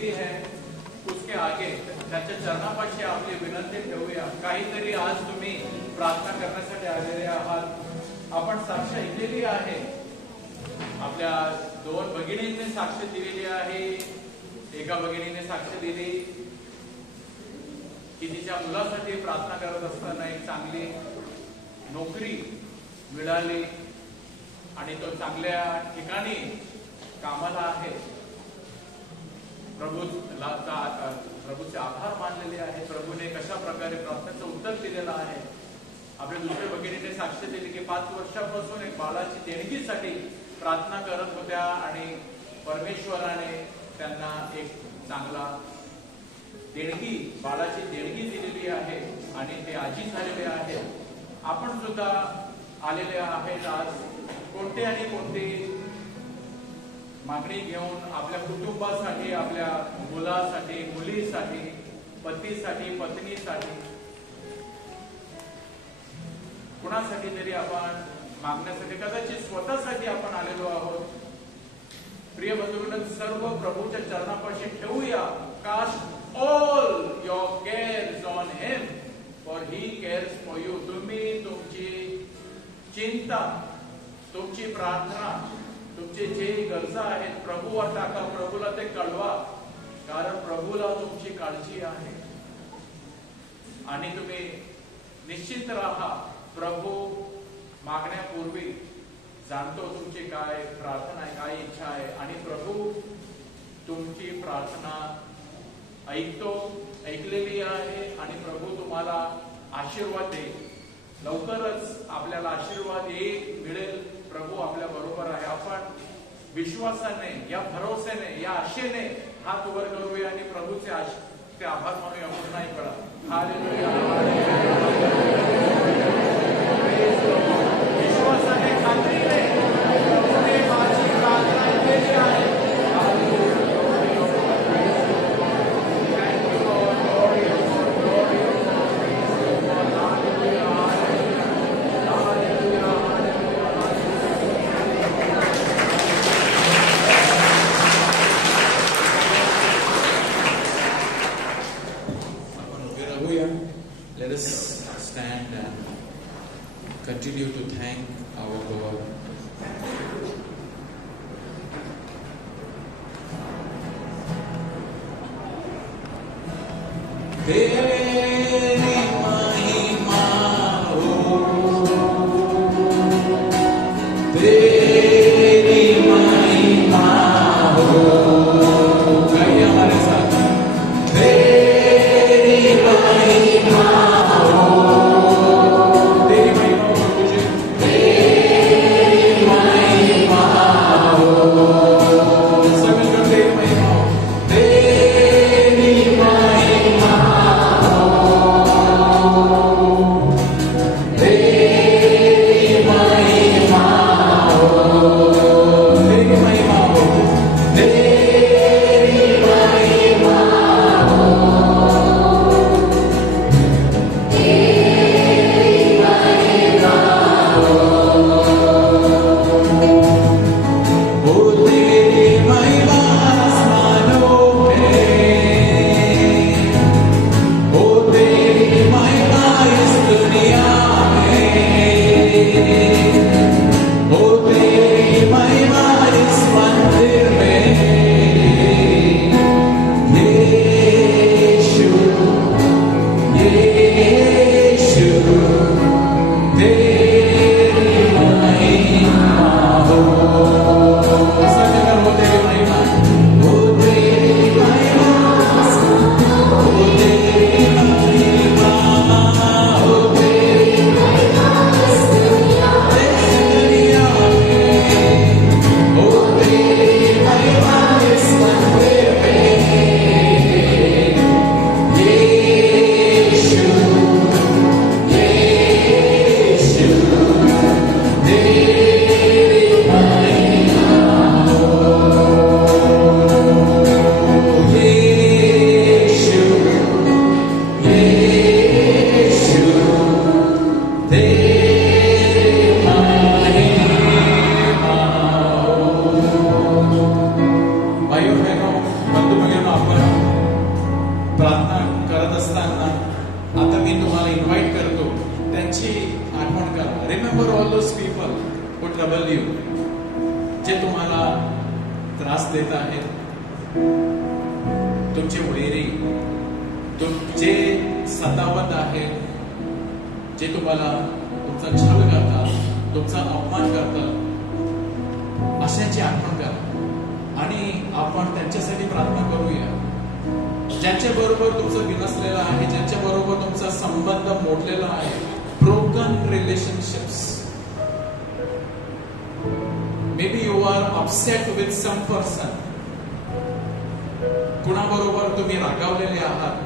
विनंती है उसके आगे त्याच्या चरणापाशी आपली विनंती ठेवूया. काहीतरी आज तुम्ही प्रार्थना करण्यासाठी आलेले आहात. आपण साक्ष ऐकलेली आहे, आपल्या 2 भगिनींनी साक्ष दिलेली आहे. एका भगिनीने साक्ष दिली की तिच्या मुलासाठी प्रार्थना करत असताना एक चांगली नोकरी मिळाली आणि तो चांगल्या ठिकाणी कामाला आहे. प्रभूचे आभार मानलेले आहे. प्रभूने कशा प्रकारे प्रार्थनेचं उत्तर दिलेलं आहे. आपल्या दुसऱ्या भगिनीने साक्ष दिली की 5 वर्षापासून एक बाळाची देणगीसाठी प्रार्थना करत होत्या आणि परमेश्वराने त्यांना एक चांगला देणगी, बाळाची देणगी दिलेली आहे आणि ते आजी झालेले आहेत. आपण सुद्धा आलेले आहेत आज कोणते आणि कोणते मागणी घेऊन आपल्या कुटुंबासाठी, आपल्या मुलासाठी, मुलीसाठी, पतीसाठी, पत्नीसाठी, कुणासाठी तरी आपण मागण्यासाठी, कदाचित स्वतःसाठी आपण आलेलो आहोत. प्रिय बंधूंनो, सर्व प्रभूच्या चरणापाशी ठेवूया. Cast all your cares on him for he cares for you. तुम्ही तुमची चिंता, तुमची प्रार्थना, तुमचे जे गरजा आहेत प्रभूवर टाका. प्रभूला ते कळवा, कारण प्रभूला तुमची काळजी आहे. आणि तुम्ही निश्चित राहा, प्रभू मागण्यापूर्वी जाणतो तुमची काय प्रार्थना आहे, काय इच्छा आहे. आणि प्रभू तुमची प्रार्थना ऐकलेली आहे आणि प्रभू तुम्हाला आशीर्वाद देईल. लवकरच आपल्याला आशीर्वाद मिळेल. प्रभू आपल्या बरोबर आहे. आपण विश्वासाने, या भरोसेने, या आशेने हात वर करूया आणि प्रभूचे आभार मानूया. पुन्हा एक वेळा हालेलुया. विश्वासाने, खात्रीने प्रभूने माझी प्रार्थना ऐकलेली आहे. Let us stand and continue to thank our Lord. Teri mahima ho, Teri mahima ho. Gaiye hamare sath. Teri mahima ho, Teri mahima ho tujhe, Teri mahima ho. Sab milkar Teri mahima ho, Teri mahima ho. प्रार्थना करत असताना आता मी तुम्हाला invite करतो, त्यांची आठवण करा. Remember all those people who trouble you, जे तुम्हाला त्रास देत आहेत, तुमचे वैरी, जे सतावत आहेत, जे तुम्हाला तुमचा छळ करतात, तुमचा अपमान करतात, अशाची आठवण करा आणि आपण त्यांच्यासाठी प्रार्थना करूया. ज्यांच्या बरोबर तुमचं विनसलेलं आहे, ज्यांच्या बरोबर तुमचा संबंध मोडलेला आहे, broken relationships. Maybe you are upset with some person. कुणाबरोबर तुम्ही रागावलेले आहात,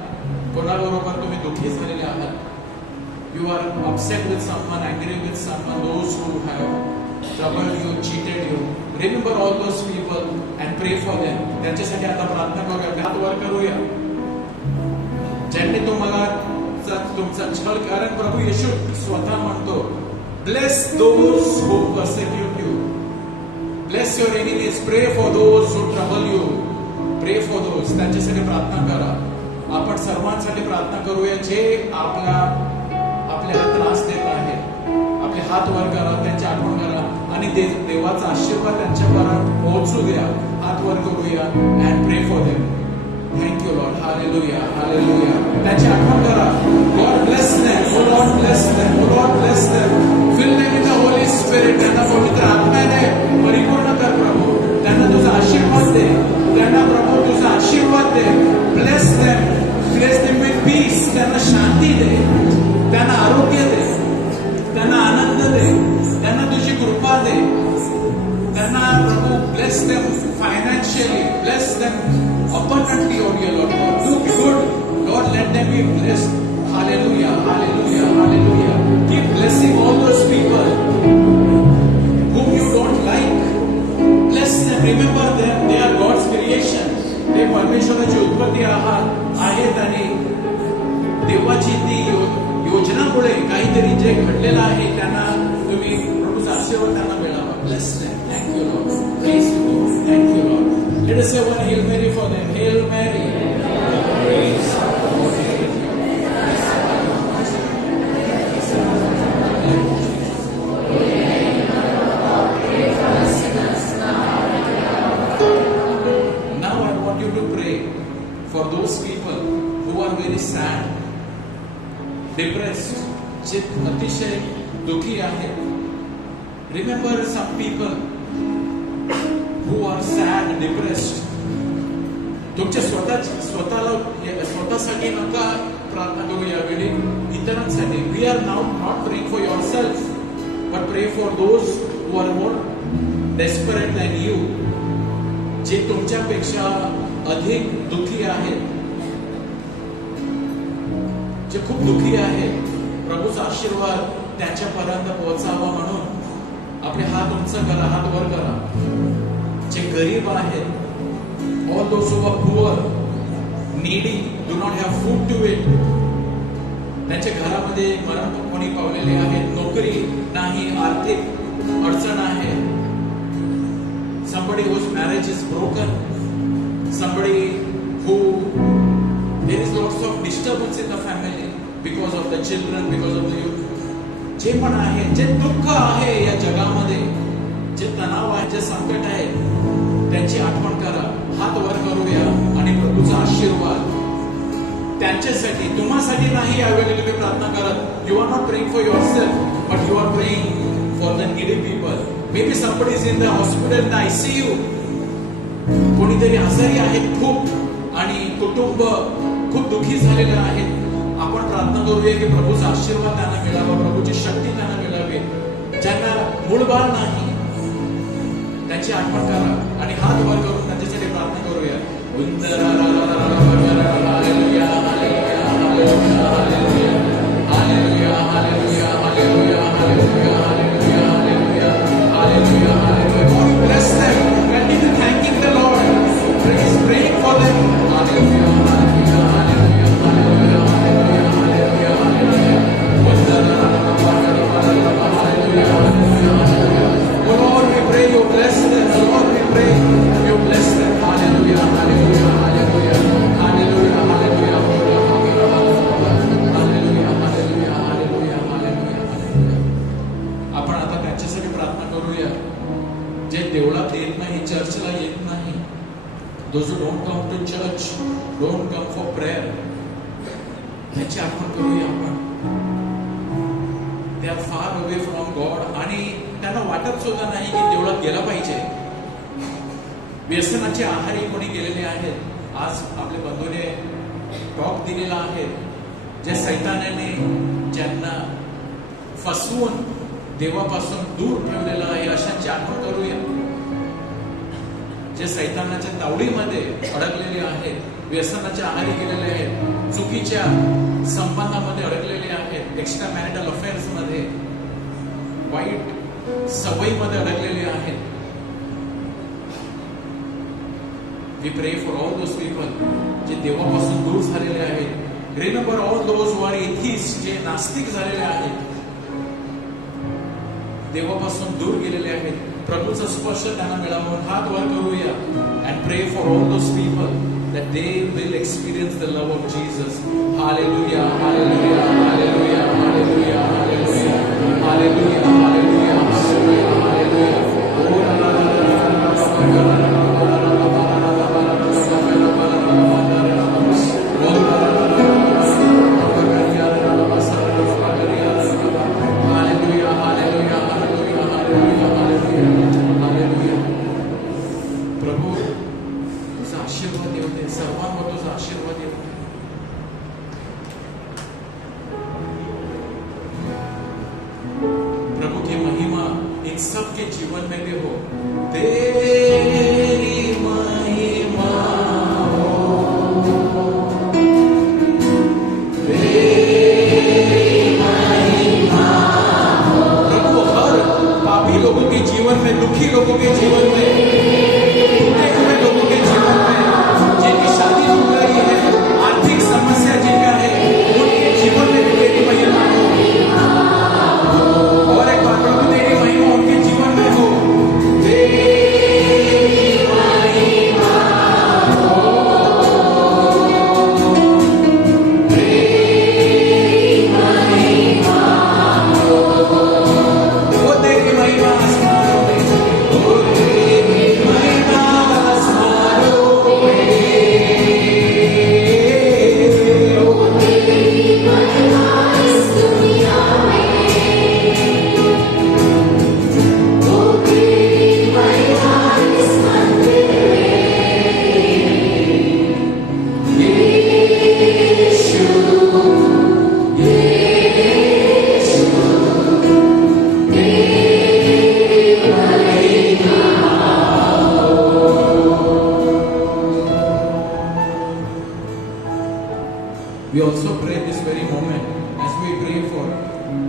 कोणाबरोबर तुम्ही दुःखी झालेले आहात. You are upset with someone, angry with someone, those who have troubled you, cheated you. Remember all those people and pray for them. त्यांच्यासाठी आता प्रार्थना करूया, हात वर करूया. ज्यांनी तुम्हाला तुमचा छळ, कारण प्रभू येशू स्वतः म्हणतो, bless those who persecute you. Bless your enemies. Pray for those who trouble you. Pray for those. त्यांच्यासाठी प्रार्थना करा. आपण सर्वांसाठी प्रार्थना करूया जे आपल्याला त्रास देत आहेत. आपले हात वर करा, त्यांची आठवण करा आणि देवाचा आशीर्वाद त्यांच्यापर्यंत पोहोचू द्या. हात वर करूया and pray for them. Thank you Lord. Hallelujah. Hallelujah. त्यांची आठवण करा. God bless them. Oh Lord bless them. Oh Lord bless them. Fill them with the Holy Spirit. त्यांना पवित्र आत्म्याने परिपूर्ण कर प्रभू. त्यांना तुझा आशीर्वाद दे. त्यांना प्रभू तुझा आशीर्वाद दे. Bless them. Bless them with peace. त्यांना शांती दे, त्यांना आरोग्य दे, त्यांना आनंद दे, त्यांना तुझी कृपा दे. त्यांना प्रभू bless them financially, bless them abundantly, oh dear Lord. Do good, Lord, let them be blessed. Hallelujah, hallelujah, hallelujah. Keep blessing all those people whom you don't like. Bless them, remember them, they are God's creation. ते परमेश्वराची उत्पत्ती आहेत आणि देवाची ती योजनामुळे काहीतरी जे घडलेलं आहे त्यांना तुम्ही प्रभूचा आशीर्वाद त्यांना मिळावा. Bless them. Thank you Lord. Praise you Lord. Thank you Lord. Let us say one Hail Mary for them. Hail Mary. Praise Now I want you to pray for those people who are very sad, depressed, जे अतिशय दुखी आहेत. Remember some people who are sad, depressed. तुमच्या स्वतःसाठी नका प्रार्थना करू यावेळी, इतरांसाठी. We are now not praying for yourself, but pray for those who are more desperate than you. जे तुमच्यापेक्षा अधिक दुखी आहेत, जे खूप दुखी आहेत. प्रभूचा आशीर्वाद त्यांच्यापर्यंत पोहोचावा म्हणून आपले हात उंच करा, हात वर करा. जे गरीब आहेत, all those who are poor, needy, do not have food to eat. त्यांच्या घरामध्ये मरण कोणी पावलेले आहेत, नोकरी नाही, आर्थिक अडचण आहे. Somebody whose marriage is broken, somebody who there is lots of disturbance in the family because of the children, because of the youth. जे पण आहे, जे दुःख आहे या जगामध्ये, जे तणाव आहे, जे संकट आहे, त्यांची आठवण करा. हात वर करूया आणि प्रभूचा आशीर्वाद त्यांच्यासाठी, तुम्हासाठी नाही. यावेळी तुम्ही प्रार्थना करत, you are not praying for yourself, but you are praying for the needy people. Maybe somebody is in the hospital, in the ICU. कोणीतरी आजारी आहेत खूप आणि कुटुंब खूप दुःखी झालेले आहेत. आपण प्रार्थना करूया की प्रभूचा आशीर्वाद त्यांना मिळावा, प्रभूची शक्ती त्यांना मिळावी. ज्यांना मूळबाळ नाही त्यांची आठवण करा आणि हात वर करून त्यांच्यासाठी प्रार्थना करूया. Bless them. Continue thanking the Lord. Praying for them. Hallelujah. Hallelujah. Hallelujah. Hallelujah. Hallelujah. Hallelujah. Oh Lord, we pray you bless them. Lord, we pray you bless them. Hallelujah. Hallelujah. Hallelujah. Don't come for prayer, त्याची आठवण करूया आपण. They are far away from God आणि त्यांना वाटत सुद्धा नाही की देवळात गेला पाहिजे. व्यसनाचे आहारी कोणी गेलेले आहेत. आज आपल्या बंधूने टॉक दिलेला आहे, जे सैतानाने ज्यांना फसवून देवापासून दूर ठेवलेलं आहे अशांची आठवण करूया. जे सैतानाच्या तावडीमध्ये अडकलेले आहेत, व्यसनाच्या आहारी गेलेले आहेत, चुकीच्या संबंधामध्ये अडकलेले आहेत, एक्स्ट्रा मॅरिटल अफेअर्स मध्ये, वाईट सवयीमध्ये अडकलेले आहेत. We pray for all those people जे देवापासून दूर झालेले आहेत. Remember all those who are atheists, जे नास्तिक झालेले आहेत, देवापासून दूर गेलेले आहेत. प्रभूचा स्पर्श त्यांना मिळावा. हात वर करूया and pray for all those people that they will experience the love of Jesus. Hallelujah, hallelujah, hallelujah, hallelujah, hallelujah, hallelujah, hallelujah, hallelujah. प्रभू तुझा आशीर्वाद येऊ दे, सर्वांवर तुझा आशीर्वाद येऊ दे. प्रभु की महिमा इन सबके जीवन में भी हो. तेरी महिमा हो, तेरी महिमा हो. प्रभु हर पापी लोगों के जीवन में, दुखी लोगों के जीवन में, टूटे हुए लोगों के जीवन में, जिनकी शादी टूट रही है, आर्थिक समस्या जिनका है, उनके जीवन में भी तेरी महिमा हो. और एक बार प्रभु तेरी महिमा उनके जीवन में हो. तेरी महिमा हो, तेरी महिमा हो. वो तेरी महिमा आसमानों में, वो तेरी महिमा आसमानों में, वो तेरी महिमा इस दुनिया में, वो तेरी महिमा इस मंदिर में. यीशु, यीशु, तेरी महिमा हो. We also pray this very moment as we pray for.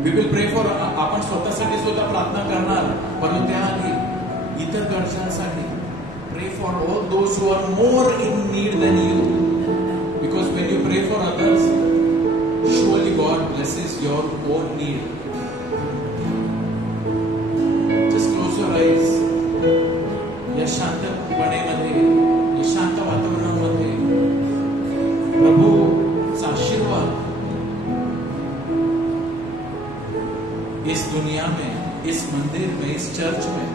We will pray for. आपण स्वतःसाठी सुद्धा प्रार्थना करणार, परंतु त्याआधी इतर गरजांसाठी. Pray for all those who are more in need than you. Because when you pray for others, surely God blesses your own need. Just close your eyes. या शांतपणेमध्ये, या शांत वातावरणामध्ये प्रभूचा आशीर्वाद इस दुनिया में, इस मंदिर में, इस चर्च में.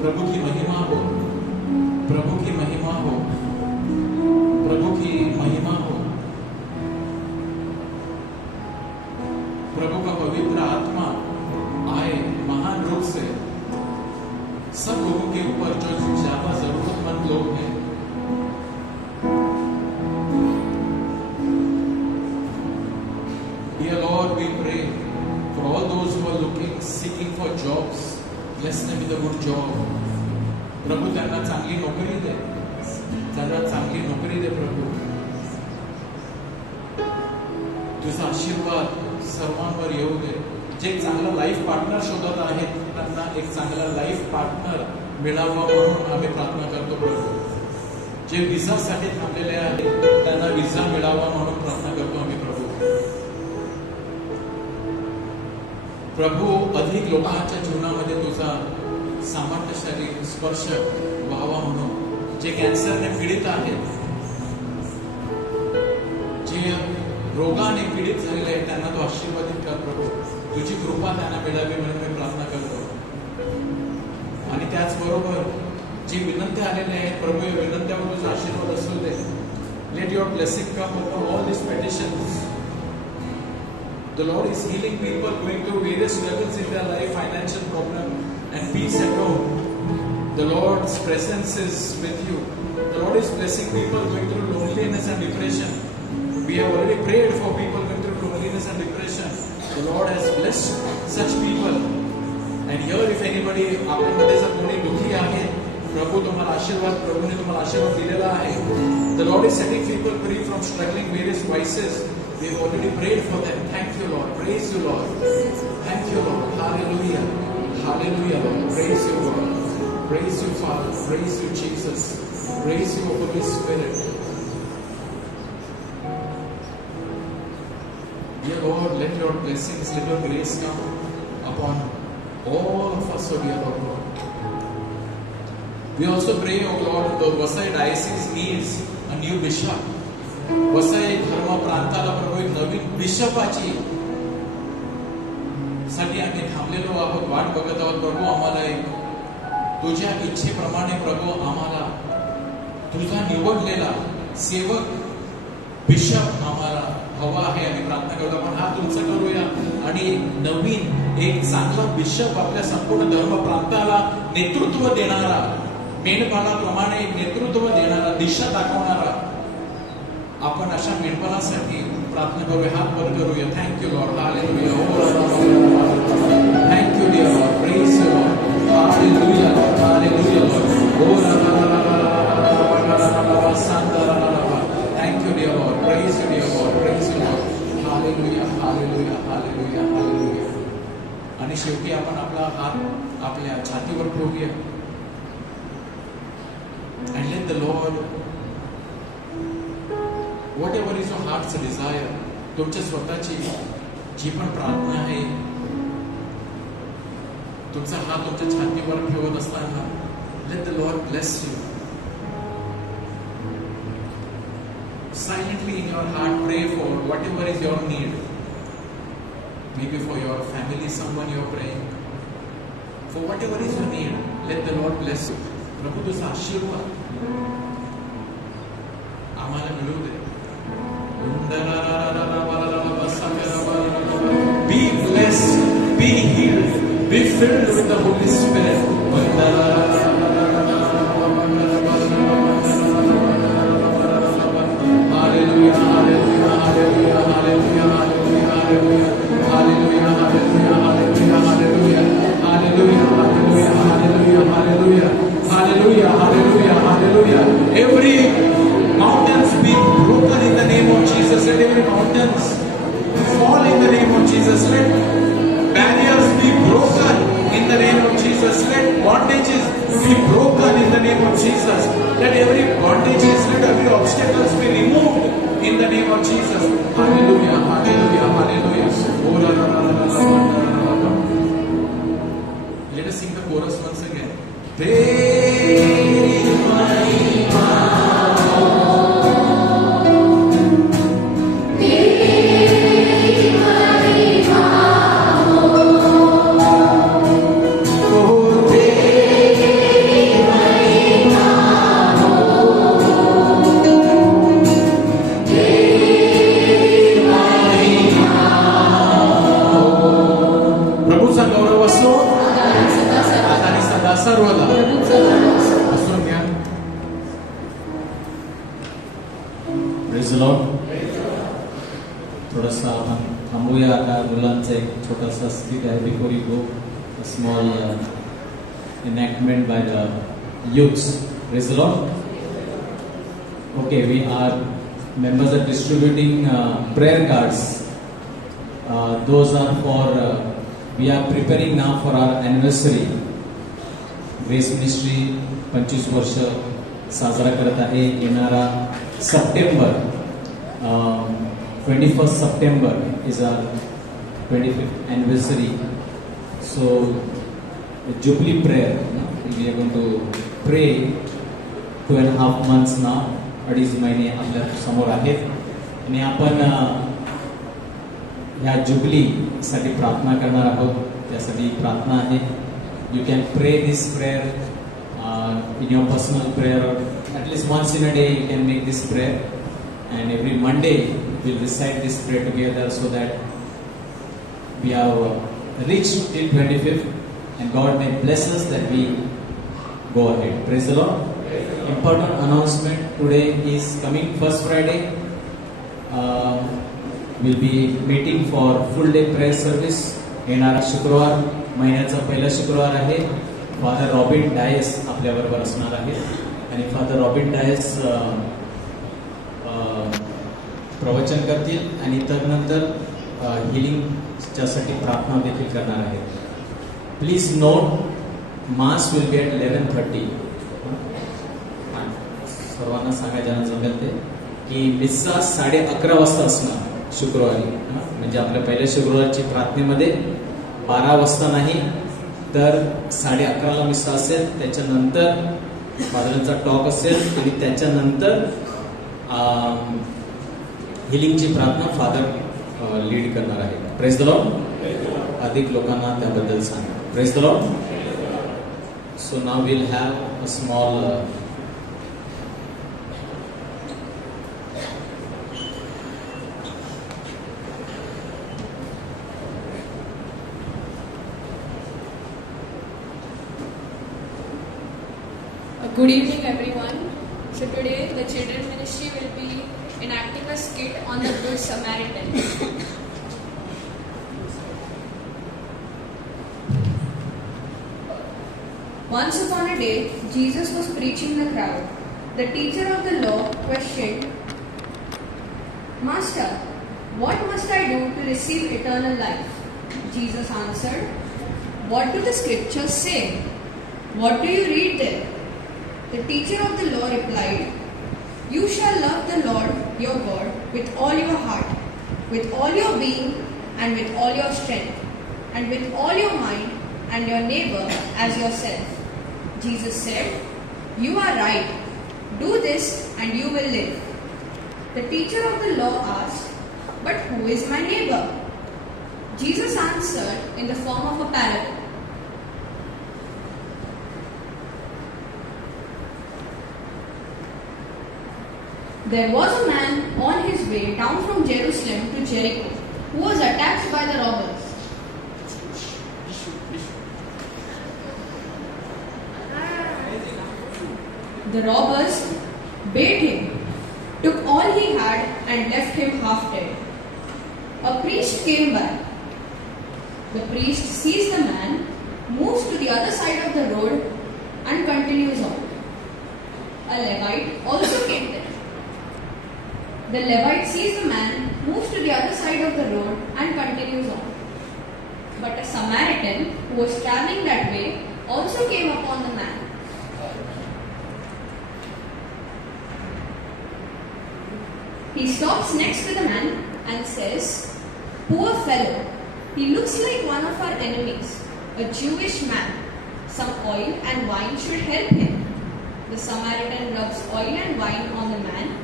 प्रभु की महिमा हो, प्रभु की महिमा हो, प्रभु की महिमा हो. प्रभु का पवित्र आत्मा आए महान रूप से सब लोगों के ऊपर जो ज्यादा जरूरतमंद लोग हैं. Dear Lord, we pray for all those who are looking, seeking for jobs. Bless them with a good job. प्रभु त्यांना चांगली नोकरी दे, त्यांना चांगली नोकरी दे प्रभु. तुझा आशीर्वाद सर्वांवर येऊ दे. जे चांगला लाईफ पार्टनर शोधत आहेत त्यांना एक चांगला लाईफ पार्टनर मिळावा म्हणून आम्ही प्रार्थना करतो प्रभू. जे विसासाठी थांबलेले आहेत त्यांना विसा मिळावा म्हणून प्रार्थना करतो आम्ही प्रभू. प्रभू अधिक लोकांच्या जीवनामध्ये तुझा सामर्थ्यशाली स्पर्श व्हावा म्हणून. जे कॅन्सरने पीडित आहेत, जे रोगाने पीडित झालेले आहेत त्यांना तो आशीर्वादित कर प्रभू. तुझी कृपा त्यांना मिळावी म्हणून मी प्रार्थना करतो. आणि त्याचबरोबर जी विनंत्या आलेल्या आहेत प्रभू, या विनंत्यावर तुझा आशीर्वाद असू दे. Let your blessing come upon all these petitions. The Lord is healing people going through various struggles in their life, financial problem and peace at home. The Lord's presence is with you. The Lord is blessing people going through loneliness and depression. We have already prayed for people going through loneliness and depression. The Lord has blessed such people. And here if anybody आपल्यामध्ये जर कोणी दुखी आहे, प्रभू तुम्हाला आशीर्वाद, प्रभूने तुम्हाला आशीर्वाद दिलेला आहे. The Lord is setting people free from struggling various vices. We have already prayed for them. Thank you, Lord. Praise you, Lord. Thank you, Lord. Hallelujah. Hallelujah, Lord. Praise you, Lord. Praise you, Father. Praise you, Jesus. Praise you, Holy Spirit. Dear Lord, let your blessings, let your grace come upon all of us, O dear Lord. We also pray, O Lord, the Vasai diocese needs a new bishop. Vasai धर्म प्रांताला प्रभू एक नवीन बिशपाची साठी आम्ही थांबलेलो आहोत, वाट बघत आहोत. प्रभू आम्हाला एक तुझ्या इच्छेप्रमाणे प्रभू आम्हाला तुझा निवडलेला सेवक बिशप आम्हाला हवा आहे. आम्ही प्रार्थना करू, आपण हात उंच करूया आणि नवीन एक चांगला बिशप आपल्या संपूर्ण धर्म प्रांताला नेतृत्व देणारा, मेंढपाळाप्रमाणे नेतृत्व देणारा, दिशा दाखवणारा आपण अशा मेंढपाळासाठी प्रार्थना करूया, हात वर करूया. Thank you lord. Hallelujah. Thank you dear lord. Praise you lord. Hallelujah lord. Hallelujah lord. Thank you dear lord. Praise you dear lord. Praise you lord. Hallelujah. Hallelujah. Hallelujah. Hallelujah. आणि शेवटी आपण आपला हात आपल्या छातीवर ठेवूया. And let the Lord, whatever is your heart's desire, तुमच्या स्वतःची जी पण प्रार्थना आहे, तुमचा हात तुमच्या छातीवर ठेवत असताना let the Lord bless you. Silently in your heart pray for whatever is your need. Maybe for your family, someone you are praying. For whatever is your need, let the Lord bless you. प्रभू तुझा आशीर्वाद आम्हाला मिळू दे. Be blessed, be healed, be filled with the Holy Spirit. Hallelujah, hallelujah, hallelujah, hallelujah, hallelujah, hallelujah, hallelujah, hallelujah, hallelujah, hallelujah, hallelujah, hallelujah. Hallelujah, hallelujah, hallelujah. Every mountains be broken in the name of Jesus. Let every mountains fall in the name of Jesus. Let barriers be broken in the name of Jesus. Let bondages be broken in the name of Jesus. Let every bondages, let every obstacles be removed in the name of Jesus. Hallelujah, hallelujah, hallelujah. Let us sing the chorus once again. प्रभूचा गौरव असो आणि सदा सर्वदा. Praise the Lord. थोडासा आपण थांबूया आता. मुलांचा एक छोटासा स्किट आहे. Before you go, a small enactment by the youths. Praise the Lord. Okay, we are members are distributing prayer cards. Those are for we are preparing now for our anniversary. Grace Ministry 25 वर्ष साजरा करत आहे. येणारा September 21st September is our 25th anniversary. So the Jubilee prayer, we are going to pray 2.5 months now. 2.5 महिने आपल्या समोर आहेत आणि आपण ह्या जुबली साठी प्रार्थना करणार आहोत. त्यासाठी प्रार्थना आहे. You can pray this prayer in your personal prayer, or at least once in a day you can make this prayer, and every Monday we'll recite this prayer together so that we have reached till 25th, and God may bless us that we go ahead. Praise the Lord. Important announcement today is coming first Friday. We'll be meeting for full day prayer service. येणारा शुक्रवार महिन्याचा पहिला शुक्रवार आहे. Father robin DISE आपल्याबरोबर असणार आहे आणि फादर रॉबिन डायस प्रवचन करतील आणि तदनंतर हिलिंगच्यासाठी प्रार्थना देखील करणार आहेत. Please note, mass will be at 11:30. सर्वांना सांगा ज्यांना जमेल ते की मिस्सा 11:30 वाजता असणार शुक्रवारी. म्हणजे आपल्या पहिल्या शुक्रवारची प्रार्थनेमध्ये 12 वाजता नाही तर 11:30 मिस्सा असेल. त्याच्यानंतर फादरांचा टॉक असेल आणि त्याच्यानंतर हिलिंगची प्रार्थना फादर लीड करणार आहे. Praise the Lord. अधिक लोकांना त्याबद्दल सांगा. Praise the Lord. So now will have a small Good evening everyone. So today the children ministry will be enacting a skit on the Good Samaritan. Once upon a day, Jesus was preaching the crowd. The teacher of the law questioned, "Master, what must I do to receive eternal life?" Jesus answered, "What do the scriptures say? What do you read there?" The teacher of the law replied, "You shall love the Lord your God with all your heart, with all your being, and with all your strength, and with all your mind, and your neighbor as yourself." Jesus said, "You are right. Do this and you will live." The teacher of the law asked, "But who is my neighbor?" Jesus answered in the form of a parable. There was a man on his way down from Jerusalem to Jericho who was attacked by the robbers. The robbers beat him, took all he had and left him half dead. A priest came by. The priest sees the man, moves to the other side of the road and continues on. A Levite also came there. The Levite sees the man, moves to the other side of the road and continues on. But a Samaritan who was traveling that way also came upon the man. He stops next to the man and says, "Poor fellow, he looks like one of our enemies, a Jewish man. Some oil and wine should help him." The Samaritan rubs oil and wine on the man,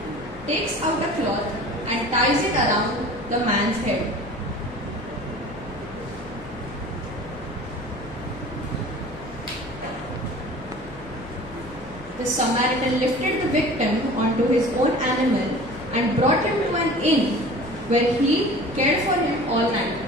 takes out a cloth and ties it around the man's head. The Samaritan lifted the victim onto his own animal and brought him to an inn where he cared for him all night.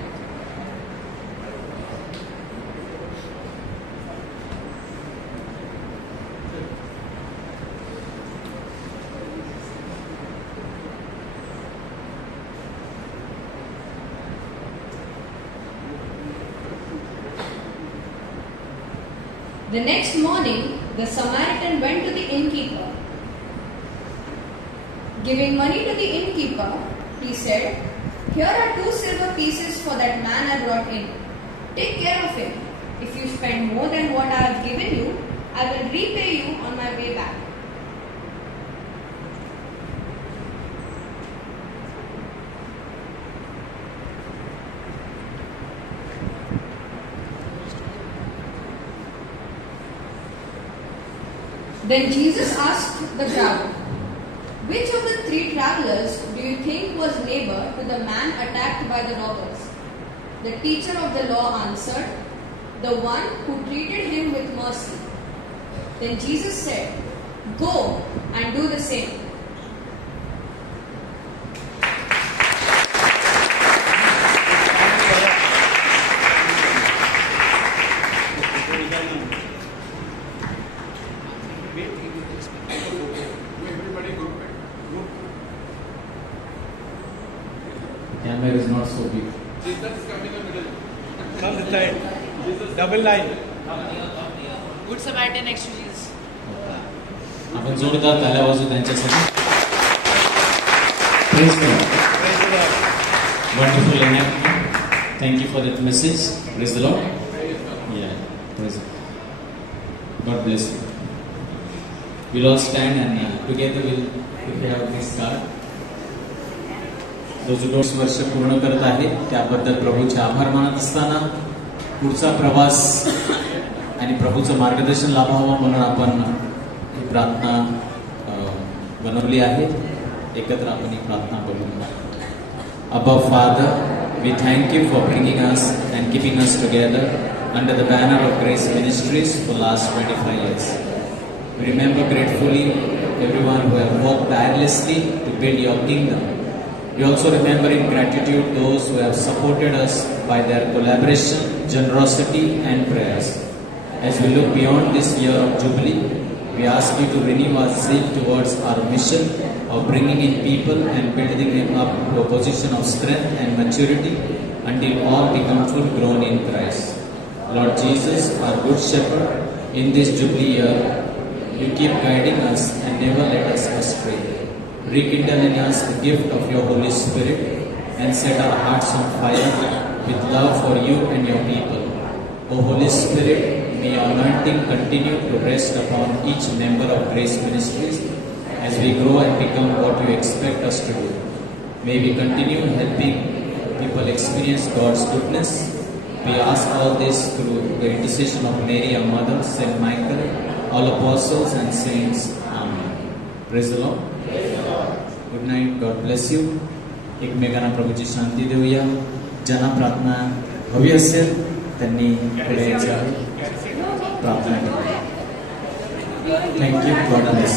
The next morning, the Samaritan went to the innkeeper. Giving money to the innkeeper, he said, "Here are 2 silver pieces for that man I brought in. Take care of him. If you spend more than what I have given you, I will repay you on my way back." Then Jesus asked the crowd, "Which of the 3 travelers do you think was neighbor to the man attacked by the robbers?" The teacher of the law answered, "The one who treated him with mercy." Then Jesus said, "Go and do the same." Camera is not so big. Jesus is coming in the middle. Come this side. Double line. Good Samaritan next to Jesus. आपण जोरदार ताल्या वाजवू त्यांच्यासाठी. Praise God. Wonderful enactment. Thank you for that message. Praise the Lord. Yeah. Praise God. God bless you. We'll all stand and together we'll prepare this card. जो 2 वर्ष पूर्ण करत आहे त्याबद्दल प्रभूचे आभार मानत असताना पुढचा प्रवास आणि प्रभूचं मार्गदर्शन लाभावं म्हणून आपण ही प्रार्थना बनवली आहे. एकत्र आपण ही प्रार्थना बोलूया. Abba Father, we thank you for bringing us and keeping us together under the banner of Grace Ministries for the last 25 years. We remember gratefully everyone who have worked tirelessly to build your kingdom. We also remember in gratitude those who have supported us by their collaboration, generosity and prayers. As we look beyond this year of Jubilee, we ask you to renew our zeal towards our mission of bringing in people and building them up to a position of strength and maturity until all become full grown in Christ. Lord Jesus, our good shepherd, in this Jubilee year, you keep guiding us and never let us astray. Rekindle in us the gift of your Holy Spirit and set our hearts on fire with love for you and your people. O Holy Spirit, may your anointing continue to rest upon each member of Grace Ministries as we grow and become what you expect us to do. May we continue helping people experience God's goodness. We ask all this through the intercession of Mary, our Mother, Saint Michael, all apostles and saints. Amen. Praise the Lord. Good night. God bless you. एकमेकांना प्रभूची शांती देऊया. ज्यांना प्रार्थना हवी असेल त्यांनी पुढे यायचं. प्रार्थना करूया. थँक्यू. God bless.